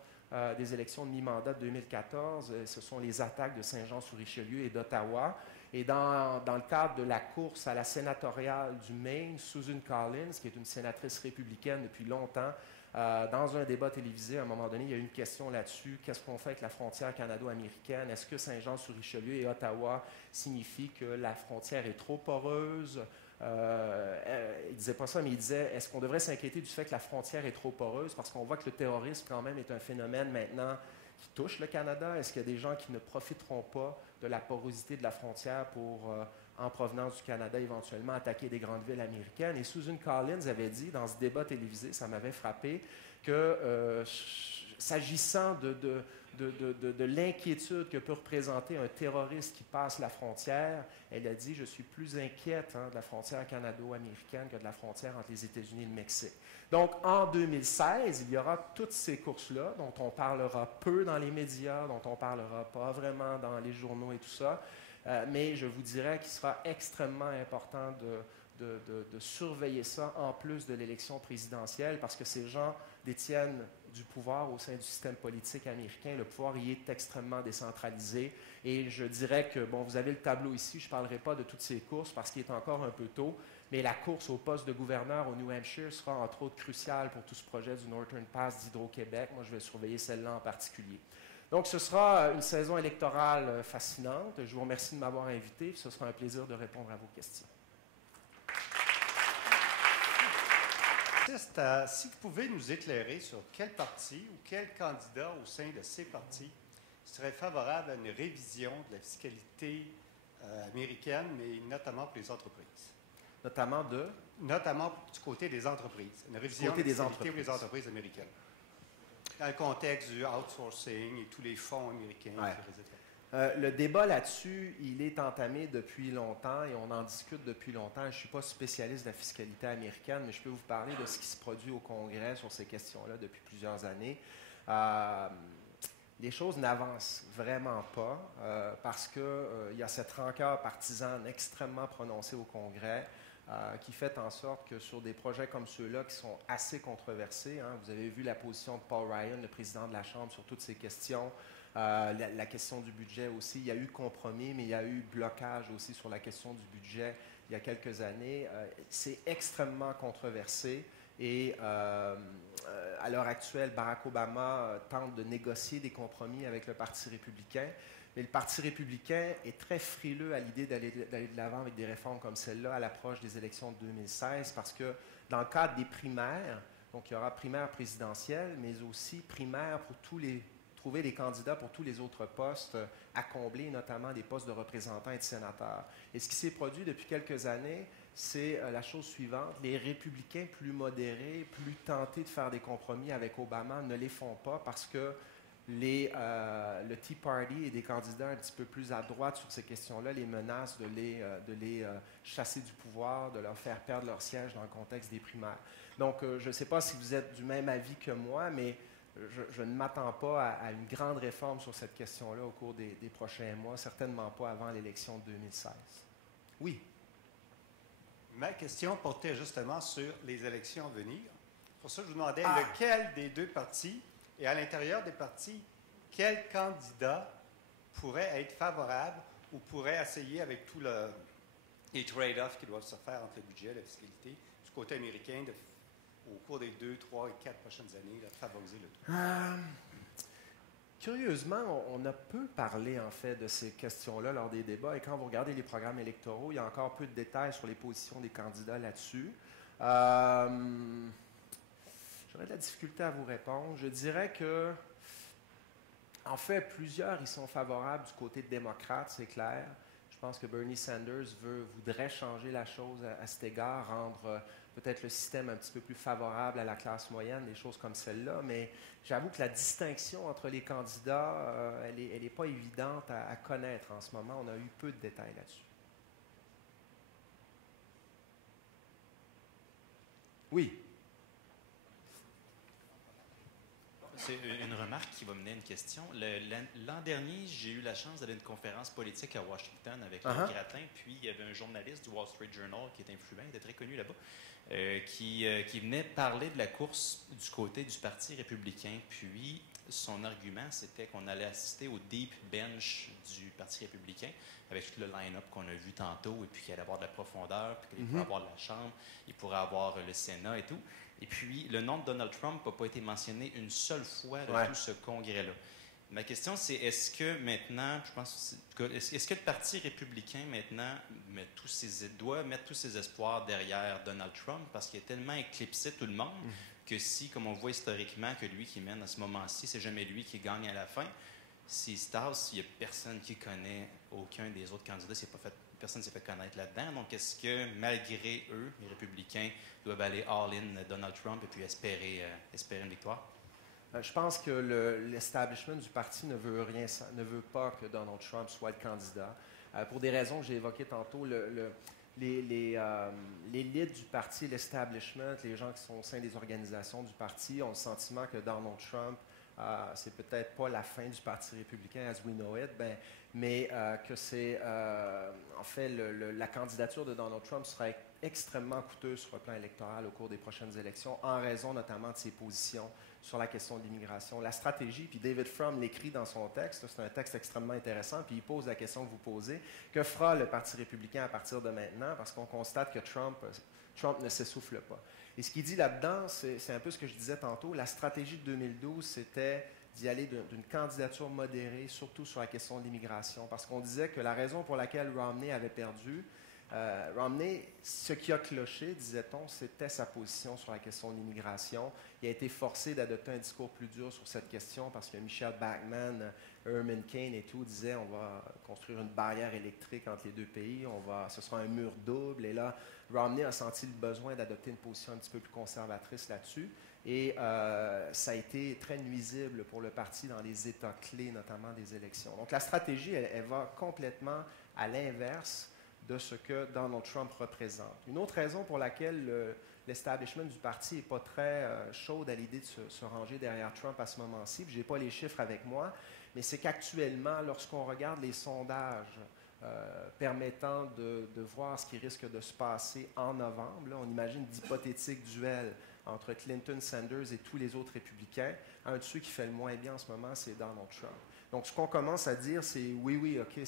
des élections de mi-mandat de 2014. Ce sont les attaques de Saint-Jean-sur-Richelieu et d'Ottawa. Et dans le cadre de la course à la sénatoriale du Maine, Susan Collins, qui est une sénatrice républicaine depuis longtemps, dans un débat télévisé, à un moment donné, il y a eu une question là-dessus. Qu'est-ce qu'on fait avec la frontière canado-américaine? Est-ce que Saint-Jean-sur-Richelieu et Ottawa signifient que la frontière est trop poreuse? Il ne disait pas ça, mais il disait, est-ce qu'on devrait s'inquiéter du fait que la frontière est trop poreuse? Parce qu'on voit que le terrorisme, quand même, est un phénomène maintenant qui touche le Canada. Est-ce qu'il y a des gens qui ne profiteront pas de la porosité de la frontière pour, en provenance du Canada, éventuellement attaquer des grandes villes américaines? Et Susan Collins avait dit, dans ce débat télévisé, ça m'avait frappé, que s'agissant de l'inquiétude que peut représenter un terroriste qui passe la frontière, elle a dit, je suis plus inquiète de la frontière canado-américaine que de la frontière entre les États-Unis et le Mexique. Donc, en 2016, il y aura toutes ces courses-là, dont on parlera peu dans les médias, dont on ne parlera pas vraiment dans les journaux et tout ça, mais je vous dirais qu'il sera extrêmement important de surveiller ça en plus de l'élection présidentielle, parce que ces gens détiennent du pouvoir au sein du système politique américain. Le pouvoir y est extrêmement décentralisé. Et je dirais que, bon, vous avez le tableau ici, je ne parlerai pas de toutes ces courses parce qu'il est encore un peu tôt, mais la course au poste de gouverneur au New Hampshire sera entre autres cruciale pour tout ce projet du Northern Pass d'Hydro-Québec. Moi, je vais surveiller celle-là en particulier. Donc, ce sera une saison électorale fascinante. Je vous remercie de m'avoir invité. Ce sera un plaisir de répondre à vos questions. Si vous pouvez nous éclairer sur quel parti ou quel candidat au sein de ces partis serait favorable à une révision de la fiscalité américaine, mais notamment pour les entreprises. Notamment du côté des entreprises. Une révision de la fiscalité pour les entreprises américaines. Dans le contexte du outsourcing et tous les fonds américains. Ouais. Le débat là-dessus, il est entamé depuis longtemps et on en discute depuis longtemps. Je ne suis pas spécialiste de la fiscalité américaine, mais je peux vous parler de ce qui se produit au Congrès sur ces questions-là depuis plusieurs années. Les choses n'avancent vraiment pas parce qu'il y a cette rancœur partisane extrêmement prononcée au Congrès qui fait en sorte que sur des projets comme ceux-là qui sont assez controversés, vous avez vu la position de Paul Ryan, le président de la Chambre, sur toutes ces questions. La question du budget aussi, il y a eu compromis, mais il y a eu blocage aussi sur la question du budget il y a quelques années. C'est extrêmement controversé et à l'heure actuelle, Barack Obama tente de négocier des compromis avec le Parti républicain. Mais le Parti républicain est très frileux à l'idée d'aller de l'avant avec des réformes comme celle-là à l'approche des élections de 2016 parce que dans le cadre des primaires, donc il y aura primaire présidentielle, mais aussi primaire pour trouver des candidats pour tous les autres postes à combler, notamment des postes de représentants et de sénateurs. Et ce qui s'est produit depuis quelques années, c'est la chose suivante. Les républicains plus modérés, plus tentés de faire des compromis avec Obama ne les font pas parce que le Tea Party et des candidats un petit peu plus à droite sur ces questions-là les menacent de les chasser du pouvoir, de leur faire perdre leur siège dans le contexte des primaires. Donc, je ne sais pas si vous êtes du même avis que moi, mais je ne m'attends pas à une grande réforme sur cette question-là au cours des prochains mois, certainement pas avant l'élection de 2016. Oui. Ma question portait justement sur les élections à venir. Pour ça, je vous demandais lequel des deux partis, et à l'intérieur des partis, quel candidat pourrait être favorable ou pourrait essayer avec tous les trade-offs qui doivent se faire entre le budget et la fiscalité du côté américain au cours des 2, 3 et 4 prochaines années, de favoriser le tout. Curieusement, on a peu parlé en fait de ces questions-là lors des débats et quand vous regardez les programmes électoraux, il y a encore peu de détails sur les positions des candidats là-dessus. J'aurais de la difficulté à vous répondre. Je dirais que, en fait, plusieurs y sont favorables du côté démocrate, c'est clair. Je pense que Bernie Sanders voudrait changer la chose à cet égard, rendre peut-être le système un petit peu plus favorable à la classe moyenne, des choses comme celle-là, mais j'avoue que la distinction entre les candidats, elle n'est pas évidente à connaître en ce moment. On a eu peu de détails là-dessus. Oui. C'est une remarque qui va mener à une question. L'an dernier, j'ai eu la chance d'aller à une conférence politique à Washington avec Luc Gratin, puis il y avait un journaliste du Wall Street Journal qui est influent, il était très connu là-bas, qui venait parler de la course du côté du Parti républicain. Puis son argument, c'était qu'on allait assister au deep bench du Parti républicain avec tout le line-up qu'on a vu tantôt, et puis qu'il allait avoir de la profondeur, puis qu'il pourrait avoir de la Chambre, il pourrait avoir le Sénat et tout. Et puis, le nom de Donald Trump n'a pas été mentionné une seule fois de tout ce congrès-là. Ma question, c'est est-ce que maintenant, je pense, est-ce que le Parti républicain maintenant doit mettre tous ses espoirs derrière Donald Trump parce qu'il a tellement éclipsé tout le monde que si, comme on voit historiquement, que lui qui mène à ce moment-ci, c'est jamais lui qui gagne à la fin. S'il se tasse, il n'y a personne qui connaît aucun des autres candidats. Personne ne s'est fait connaître là-dedans. Donc, est-ce que, malgré eux, les républicains, doivent aller all-in Donald Trump et puis espérer une victoire? Je pense que l'establishment du parti ne veut pas que Donald Trump soit le candidat. Pour des raisons que j'ai évoquées tantôt, l'élite du parti, l'establishment, les gens qui sont au sein des organisations du parti ont le sentiment que Donald Trump, c'est peut-être pas la fin du Parti républicain as we know it, mais que c'est, en fait, la candidature de Donald Trump serait extrêmement coûteuse sur le plan électoral au cours des prochaines élections, en raison notamment de ses positions sur la question de l'immigration. La stratégie, puis David Frum l'écrit dans son texte, c'est un texte extrêmement intéressant, puis il pose la question que vous posez, que fera le Parti républicain à partir de maintenant, parce qu'on constate que Trump ne s'essouffle pas. Et ce qu'il dit là-dedans, c'est un peu ce que je disais tantôt, la stratégie de 2012, c'était d'y aller d'une candidature modérée, surtout sur la question de l'immigration, parce qu'on disait que la raison pour laquelle Romney avait perdu, Romney, ce qui a cloché, disait-on, c'était sa position sur la question de l'immigration. Il a été forcé d'adopter un discours plus dur sur cette question parce que Michelle Bachmann, Herman Cain et tout disaient on va construire une barrière électrique entre les deux pays, ce sera un mur double. Et là, Romney a senti le besoin d'adopter une position un petit peu plus conservatrice là-dessus. Et ça a été très nuisible pour le parti dans les États clés, notamment des élections. Donc la stratégie, elle va complètement à l'inverse de ce que Donald Trump représente. Une autre raison pour laquelle l'establishment du parti n'est pas très chaude à l'idée de se ranger derrière Trump à ce moment-ci, je n'ai pas les chiffres avec moi, mais c'est qu'actuellement, lorsqu'on regarde les sondages permettant de voir ce qui risque de se passer en novembre, là, on imagine d'hypothétiques duels entre Clinton, Sanders et tous les autres républicains. Un de ceux qui fait le moins bien en ce moment, c'est Donald Trump. Donc, ce qu'on commence à dire, c'est oui, OK,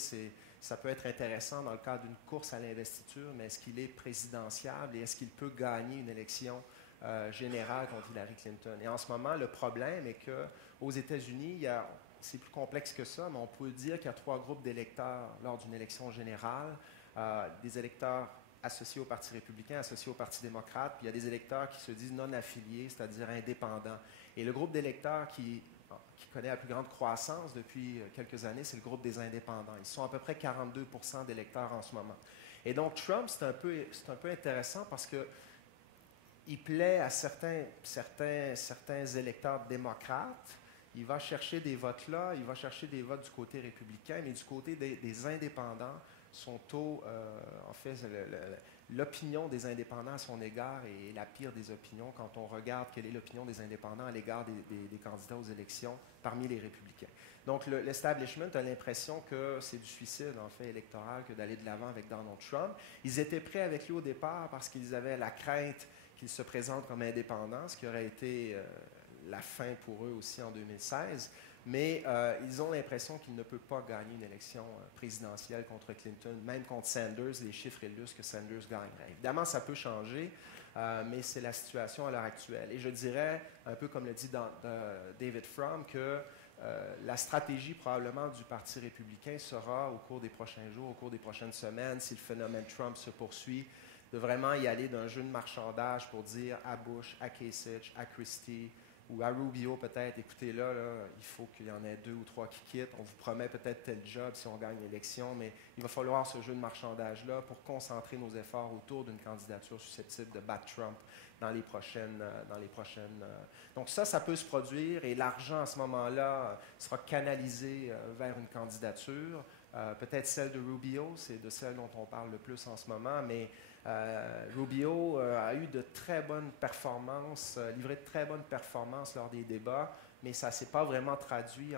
ça peut être intéressant dans le cadre d'une course à l'investiture, mais est-ce qu'il est présidentiable et est-ce qu'il peut gagner une élection générale contre Hillary Clinton? Et en ce moment, le problème est qu'aux États-Unis, c'est plus complexe que ça, mais on peut dire qu'il y a 3 groupes d'électeurs lors d'une élection générale. Des électeurs associés au Parti républicain, associés au Parti démocrate, puis il y a des électeurs qui se disent non affiliés, c'est-à-dire indépendants. Et le groupe d'électeurs qui connaît la plus grande croissance depuis quelques années, c'est le groupe des indépendants. Ils sont à peu près 42 % d'électeurs en ce moment. Et donc, Trump, c'est un peu intéressant parce qu'il plaît à certains électeurs démocrates. Il va chercher des votes là, il va chercher des votes du côté républicain, mais du côté des indépendants, son taux, en fait, l'opinion des indépendants à son égard est la pire des opinions quand on regarde quelle est l'opinion des indépendants à l'égard des candidats aux élections parmi les républicains. Donc, l'establishment a l'impression que c'est du suicide, en fait, électoral que d'aller de l'avant avec Donald Trump. Ils étaient prêts avec lui au départ parce qu'ils avaient la crainte qu'il se présente comme indépendant, ce qui aurait été la fin pour eux aussi en 2016. Mais ils ont l'impression qu'il ne peut pas gagner une élection présidentielle contre Clinton, même contre Sanders. Les chiffres illustrent que Sanders gagnerait. Évidemment, ça peut changer, mais c'est la situation à l'heure actuelle. Et je dirais, un peu comme le dit David Frum, que la stratégie probablement du Parti républicain sera, au cours des prochains jours, au cours des prochaines semaines, si le phénomène Trump se poursuit, de vraiment y aller d'un jeu de marchandage pour dire à Bush, à Kasich, à Christie, ou à Rubio peut-être, écoutez là, il faut qu'il y en ait 2 ou 3 qui quittent. On vous promet peut-être tel job si on gagne l'élection, mais il va falloir ce jeu de marchandage-là pour concentrer nos efforts autour d'une candidature susceptible de battre Trump dans les prochaines. Donc ça peut se produire et l'argent à ce moment-là sera canalisé vers une candidature. Peut-être celle de Rubio, c'est de celle dont on parle le plus en ce moment, mais Rubio a eu de très bonnes performances, livré de très bonnes performances lors des débats, mais ça ne s'est pas vraiment traduit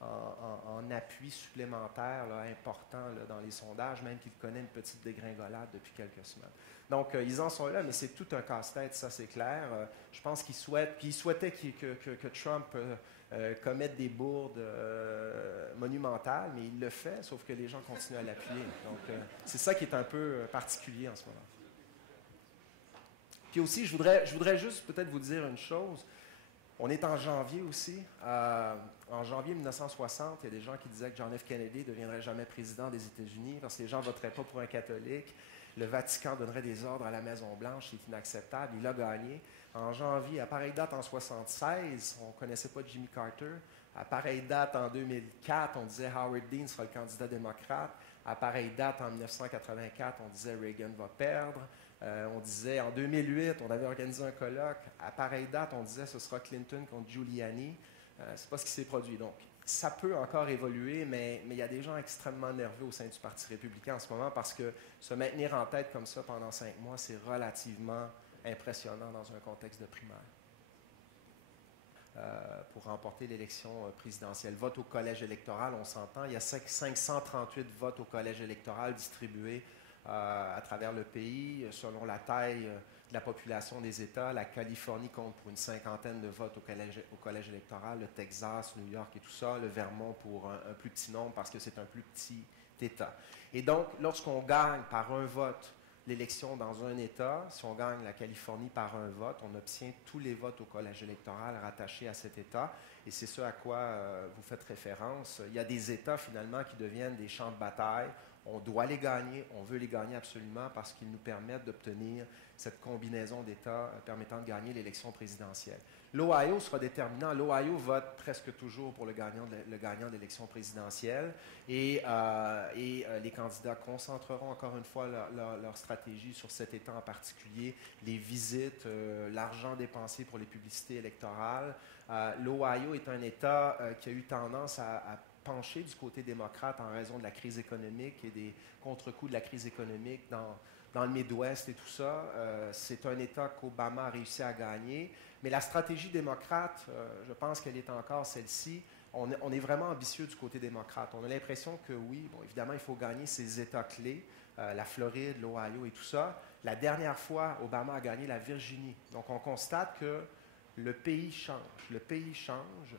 en appui supplémentaire là, important là, dans les sondages, même qu'il connaît une petite dégringolade depuis quelques semaines. Donc, ils en sont là, mais c'est tout un casse-tête, ça c'est clair. Je pense qu'ils souhaitent, puis ils souhaitaient que Trump commette des bourdes monumentales, mais il le fait, sauf que les gens continuent à l'appuyer. Donc, c'est ça qui est un peu particulier en ce moment. Puis aussi, je voudrais juste peut-être vous dire une chose. On est en janvier aussi. En janvier 1960, il y a des gens qui disaient que John F. Kennedy ne deviendrait jamais président des États-Unis parce que les gens ne voteraient pas pour un catholique. Le Vatican donnerait des ordres à la Maison-Blanche, c'est inacceptable. Il a gagné. En janvier, à pareille date en 1976, on ne connaissait pas Jimmy Carter. À pareille date en 2004, on disait Howard Dean sera le candidat démocrate. À pareille date en 1984, on disait Reagan va perdre. On disait en 2008, on avait organisé un colloque. À pareille date, on disait ce sera Clinton contre Giuliani. C'est pas ce qui s'est produit. Donc, ça peut encore évoluer, mais il y a des gens extrêmement nerveux au sein du Parti républicain en ce moment parce que se maintenir en tête comme ça pendant 5 mois, c'est relativement impressionnant dans un contexte de primaire. Pour remporter l'élection présidentielle. Vote au collège électoral, on s'entend. Il y a 538 votes au collège électoral distribués à travers le pays. Selon la taille de la population des États, la Californie compte pour une 50aine de votes au collège électoral, le Texas, New York et tout ça, le Vermont pour un plus petit nombre parce que c'est un plus petit État. Et donc, lorsqu'on gagne par un vote l'élection dans un État, si on gagne la Californie par un vote, on obtient tous les votes au collège électoral rattachés à cet État. Et c'est ce à quoi vous faites référence. Il y a des États, finalement, qui deviennent des champs de bataille. On doit les gagner, on veut les gagner absolument parce qu'ils nous permettent d'obtenir cette combinaison d'États permettant de gagner l'élection présidentielle. L'Ohio sera déterminant. L'Ohio vote presque toujours pour le gagnant de l'élection présidentielle et les candidats concentreront encore une fois leur stratégie sur cet État en particulier, les visites, l'argent dépensé pour les publicités électorales. L'Ohio est un État qui a eu tendance à pencher du côté démocrate en raison de la crise économique et des contre-coups de la crise économique dans le Midwest et tout ça. C'est un État qu'Obama a réussi à gagner. Mais la stratégie démocrate, je pense qu'elle est encore celle-ci. On est vraiment ambitieux du côté démocrate. On a l'impression que oui, bon, évidemment, il faut gagner ces États clés, la Floride, l'Ohio et tout ça. La dernière fois, Obama a gagné la Virginie. Donc, on constate que le pays change. Le pays change.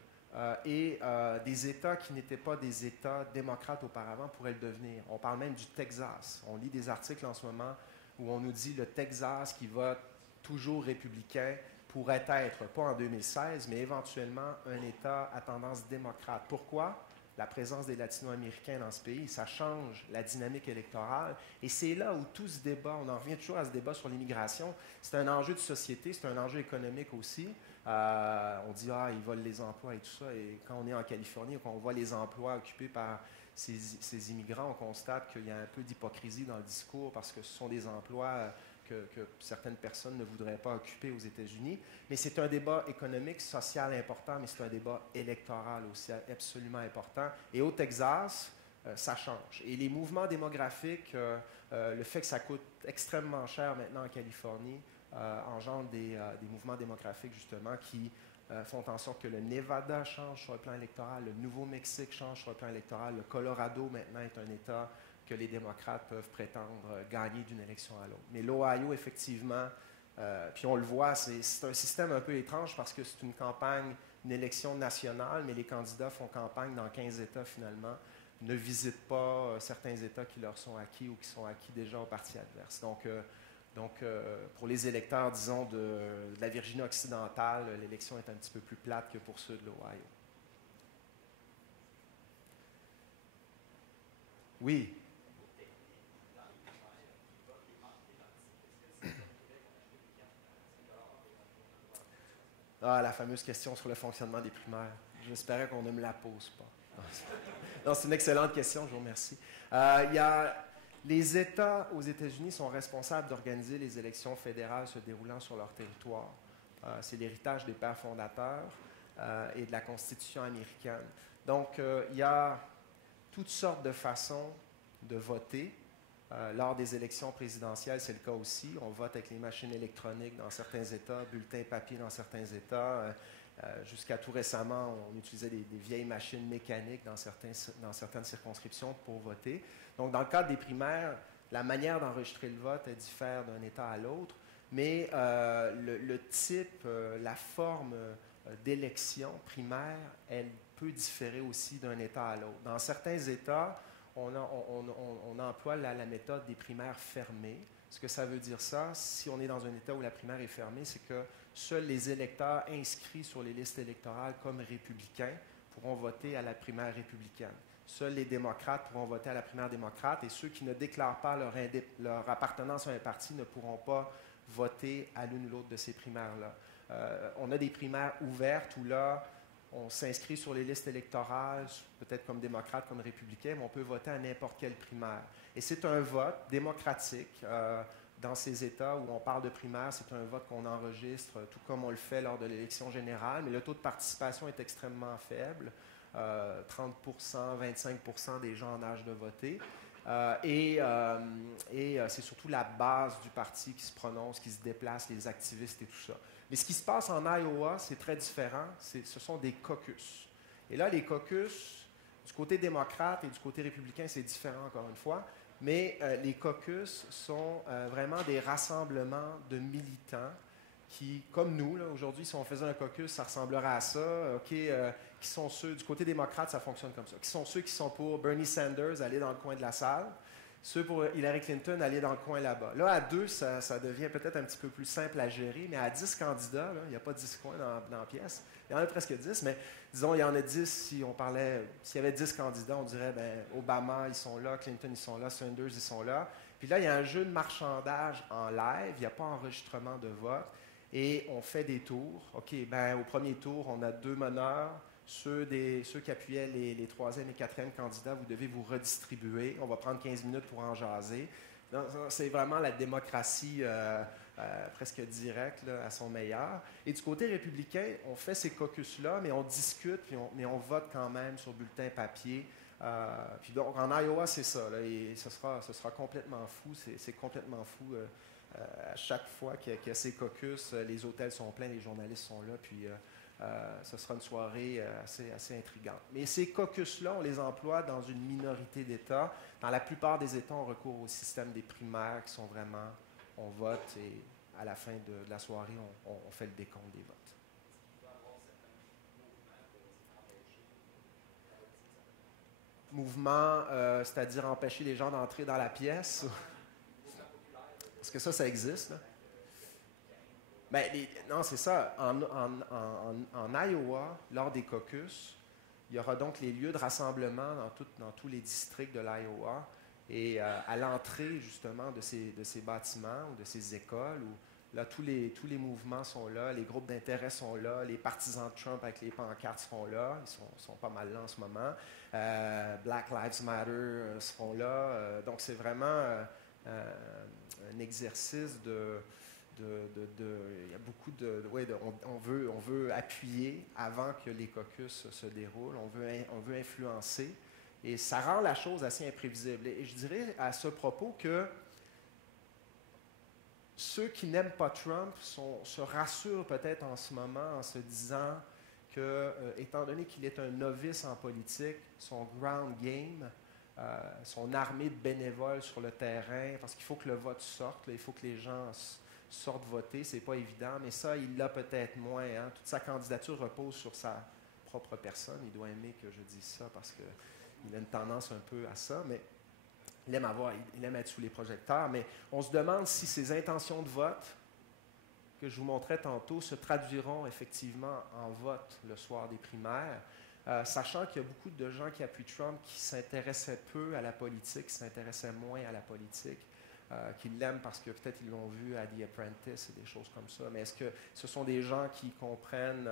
Et des États qui n'étaient pas des États démocrates auparavant pourraient le devenir. On parle même du Texas. On lit des articles en ce moment où on nous dit le Texas qui vote toujours républicain pourrait être, pas en 2016, mais éventuellement un État à tendance démocrate. Pourquoi? La présence des Latino-Américains dans ce pays, ça change la dynamique électorale. Et c'est là où tout ce débat, on en revient toujours à ce débat sur l'immigration, c'est un enjeu de société, c'est un enjeu économique aussi. On dit, ils volent les emplois et tout ça. Et quand on est en Californie, quand on voit les emplois occupés par ces immigrants, on constate qu'il y a un peu d'hypocrisie dans le discours parce que ce sont des emplois que certaines personnes ne voudraient pas occuper aux États-Unis. Mais c'est un débat économique, social important, mais c'est un débat électoral aussi absolument important. Et au Texas, ça change. Et les mouvements démographiques, le fait que ça coûte extrêmement cher maintenant en Californie, engendre des mouvements démographiques justement qui font en sorte que le Nevada change sur le plan électoral, le Nouveau-Mexique change sur le plan électoral, le Colorado maintenant est un État que les démocrates peuvent prétendre gagner d'une élection à l'autre. Mais l'Ohio, effectivement, puis on le voit, c'est un système un peu étrange parce que c'est une élection nationale, mais les candidats font campagne dans 15 États finalement, ne visitent pas certains États qui leur sont acquis ou qui sont acquis déjà au parti adverse. Donc, pour les électeurs, disons, de la Virginie occidentale, l'élection est un petit peu plus plate que pour ceux de l'Ohio. Oui. Ah, la fameuse question sur le fonctionnement des primaires. J'espérais qu'on ne me la pose pas. Non, c'est une excellente question, je vous remercie. Les États aux États-Unis sont responsables d'organiser les élections fédérales se déroulant sur leur territoire. C'est l'héritage des pères fondateurs et de la Constitution américaine. Donc, il y a toutes sortes de façons de voter. Lors des élections présidentielles, c'est le cas aussi. On vote avec les machines électroniques dans certains États, bulletins papier dans certains États. Jusqu'à tout récemment, on utilisait des vieilles machines mécaniques dans certaines circonscriptions pour voter. Donc, dans le cadre des primaires, la manière d'enregistrer le vote diffère d'un État à l'autre, mais le type, la forme d'élection primaire, elle peut différer aussi d'un État à l'autre. Dans certains États, on emploie la méthode des primaires fermées. Ce que ça veut dire ça, si on est dans un État où la primaire est fermée, c'est que seuls les électeurs inscrits sur les listes électorales comme républicains pourront voter à la primaire républicaine. Seuls les démocrates pourront voter à la primaire démocrate et ceux qui ne déclarent pas leur appartenance à un parti ne pourront pas voter à l'une ou l'autre de ces primaires-là. On a des primaires ouvertes où là, on s'inscrit sur les listes électorales, peut-être comme démocrate, comme républicain, mais on peut voter à n'importe quelle primaire. Et c'est un vote démocratique. Dans ces États où on parle de primaire, c'est un vote qu'on enregistre, tout comme on le fait lors de l'élection générale, mais le taux de participation est extrêmement faible. 30 25 des gens en âge de voter. C'est surtout la base du parti qui se prononce, qui se déplace, les activistes et tout ça. Mais ce qui se passe en Iowa, c'est très différent. Ce sont des caucus. Et là, les caucus, du côté démocrate et du côté républicain, c'est différent encore une fois. Mais les caucus sont vraiment des rassemblements de militants qui, comme nous, aujourd'hui, si on faisait un caucus, ça ressemblerait à ça. Qui sont ceux, du côté démocrate, ça fonctionne comme ça. Qui sont ceux qui sont pour Bernie Sanders, aller dans le coin de la salle. Ceux pour Hillary Clinton, aller dans le coin là-bas. Là, à 2, ça devient peut-être un petit peu plus simple à gérer, mais à 10 candidats, là, il n'y a pas 10 coins dans la pièce. Il y en a presque 10, mais disons, il y en a 10, s'il y avait 10 candidats, on dirait, Obama, ils sont là, Clinton, ils sont là, Sanders, ils sont là. Puis là, il y a un jeu de marchandage en live, il n'y a pas enregistrement de vote, et on fait des tours. OK, au premier tour, on a 2 meneurs. Ceux qui appuyaient les 3e et 4e candidats, vous devez vous redistribuer. On va prendre 15 minutes pour en jaser. C'est vraiment la démocratie presque directe là, à son meilleur. Et du côté républicain, on fait ces caucus-là, mais on discute, mais on vote quand même sur bulletin papier. Puis donc, en Iowa, c'est ça. Là, et ce sera complètement fou. C'est complètement fou. À chaque fois qu'il y a ces caucus, les hôtels sont pleins, les journalistes sont là, puis ce sera une soirée assez intrigante. Mais ces caucus-là, on les emploie dans une minorité d'États. Dans la plupart des États, on recourt au système des primaires qui sont vraiment, on vote et à la fin de la soirée, on fait le décompte des votes. Mouvement, c'est-à-dire empêcher les gens d'entrer dans la pièce. Parce que ça existe, là. Non, c'est ça. En Iowa, lors des caucus, il y aura donc les lieux de rassemblement dans tous les districts de l'Iowa. Et à l'entrée, justement, de ces bâtiments ou de ces écoles, où là, tous les mouvements sont là, les groupes d'intérêt sont là, les partisans de Trump avec les pancartes seront là. Ils sont pas mal là en ce moment. Black Lives Matter seront là. Donc, c'est vraiment un exercice il y a beaucoup on veut appuyer avant que les caucus se déroulent, on veut influencer Et ça rend la chose assez imprévisible. Et je dirais à ce propos que ceux qui n'aiment pas Trump se rassurent peut-être en ce moment en se disant que, étant donné qu'il est un novice en politique, son ground game, son armée de bénévoles sur le terrain, parce qu'il faut que le vote sorte, là, il faut que les gens sortent voter, c'est pas évident, mais ça, il l'a peut-être moins. Hein. Toute sa candidature repose sur sa propre personne. Il doit aimer que je dise ça parce qu'il a une tendance un peu à ça, mais il aime être sous les projecteurs. Mais on se demande si ses intentions de vote, que je vous montrais tantôt, se traduiront effectivement en vote le soir des primaires, sachant qu'il y a beaucoup de gens qui appuient Trump qui s'intéressaient peu à la politique, qui s'intéressaient moins à la politique, qui l'aiment parce que peut-être ils l'ont vu à The Apprentice et des choses comme ça. Mais est-ce que ce sont des gens qui comprennent,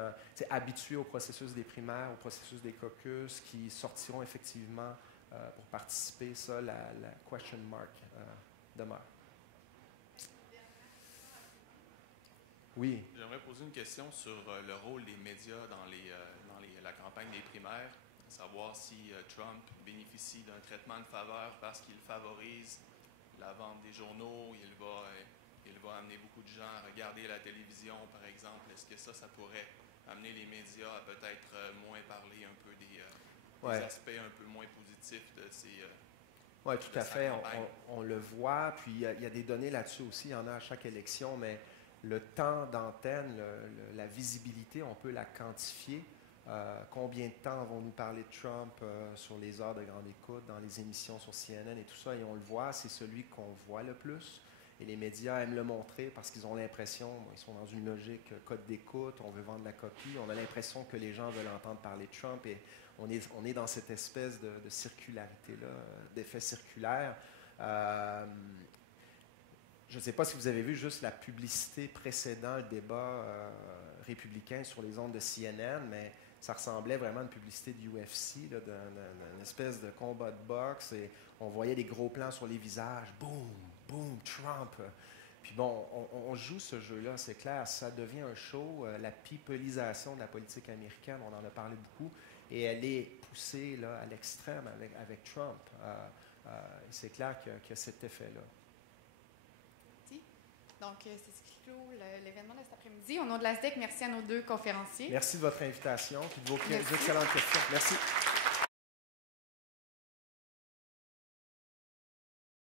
habitués au processus des primaires, au processus des caucus, qui sortiront effectivement pour participer? Ça, la question mark demeure. Oui. J'aimerais poser une question sur le rôle des médias dans la campagne des primaires, savoir si Trump bénéficie d'un traitement de faveur parce qu'il favorise la vente des journaux, il va amener beaucoup de gens à regarder la télévision, par exemple. Est-ce que ça pourrait amener les médias à peut-être moins parler un peu des aspects un peu moins positifs de ces... Oui, tout à fait. On le voit. Puis il y a des données là-dessus aussi. Il y en a à chaque élection, mais le temps d'antenne, la visibilité, on peut la quantifier. Combien de temps vont nous parler de Trump sur les heures de grande écoute, dans les émissions sur CNN et tout ça, et on le voit, c'est celui qu'on voit le plus. Et les médias aiment le montrer parce qu'ils ont l'impression, ils sont dans une logique code d'écoute, on veut vendre la copie, on a l'impression que les gens veulent entendre parler de Trump, et on est dans cette espèce de circularité-là, d'effet circulaire. Je ne sais pas si vous avez vu juste la publicité précédant le débat républicain sur les ondes de CNN, mais ça ressemblait vraiment à une publicité de UFC, d'une espèce de combat de boxe, et on voyait des gros plans sur les visages. Boum, boum, Trump. Puis bon, on joue ce jeu-là, c'est clair, ça devient un show. La peopleisation de la politique américaine, on en a parlé beaucoup, et elle est poussée là, à l'extrême avec Trump. C'est clair qu'il y a cet effet-là. Donc, c'est ce qui clôt l'événement de cet après-midi. Au nom de l'ASDEC, merci à nos deux conférenciers. Merci de votre invitation et de vos excellentes questions. Merci.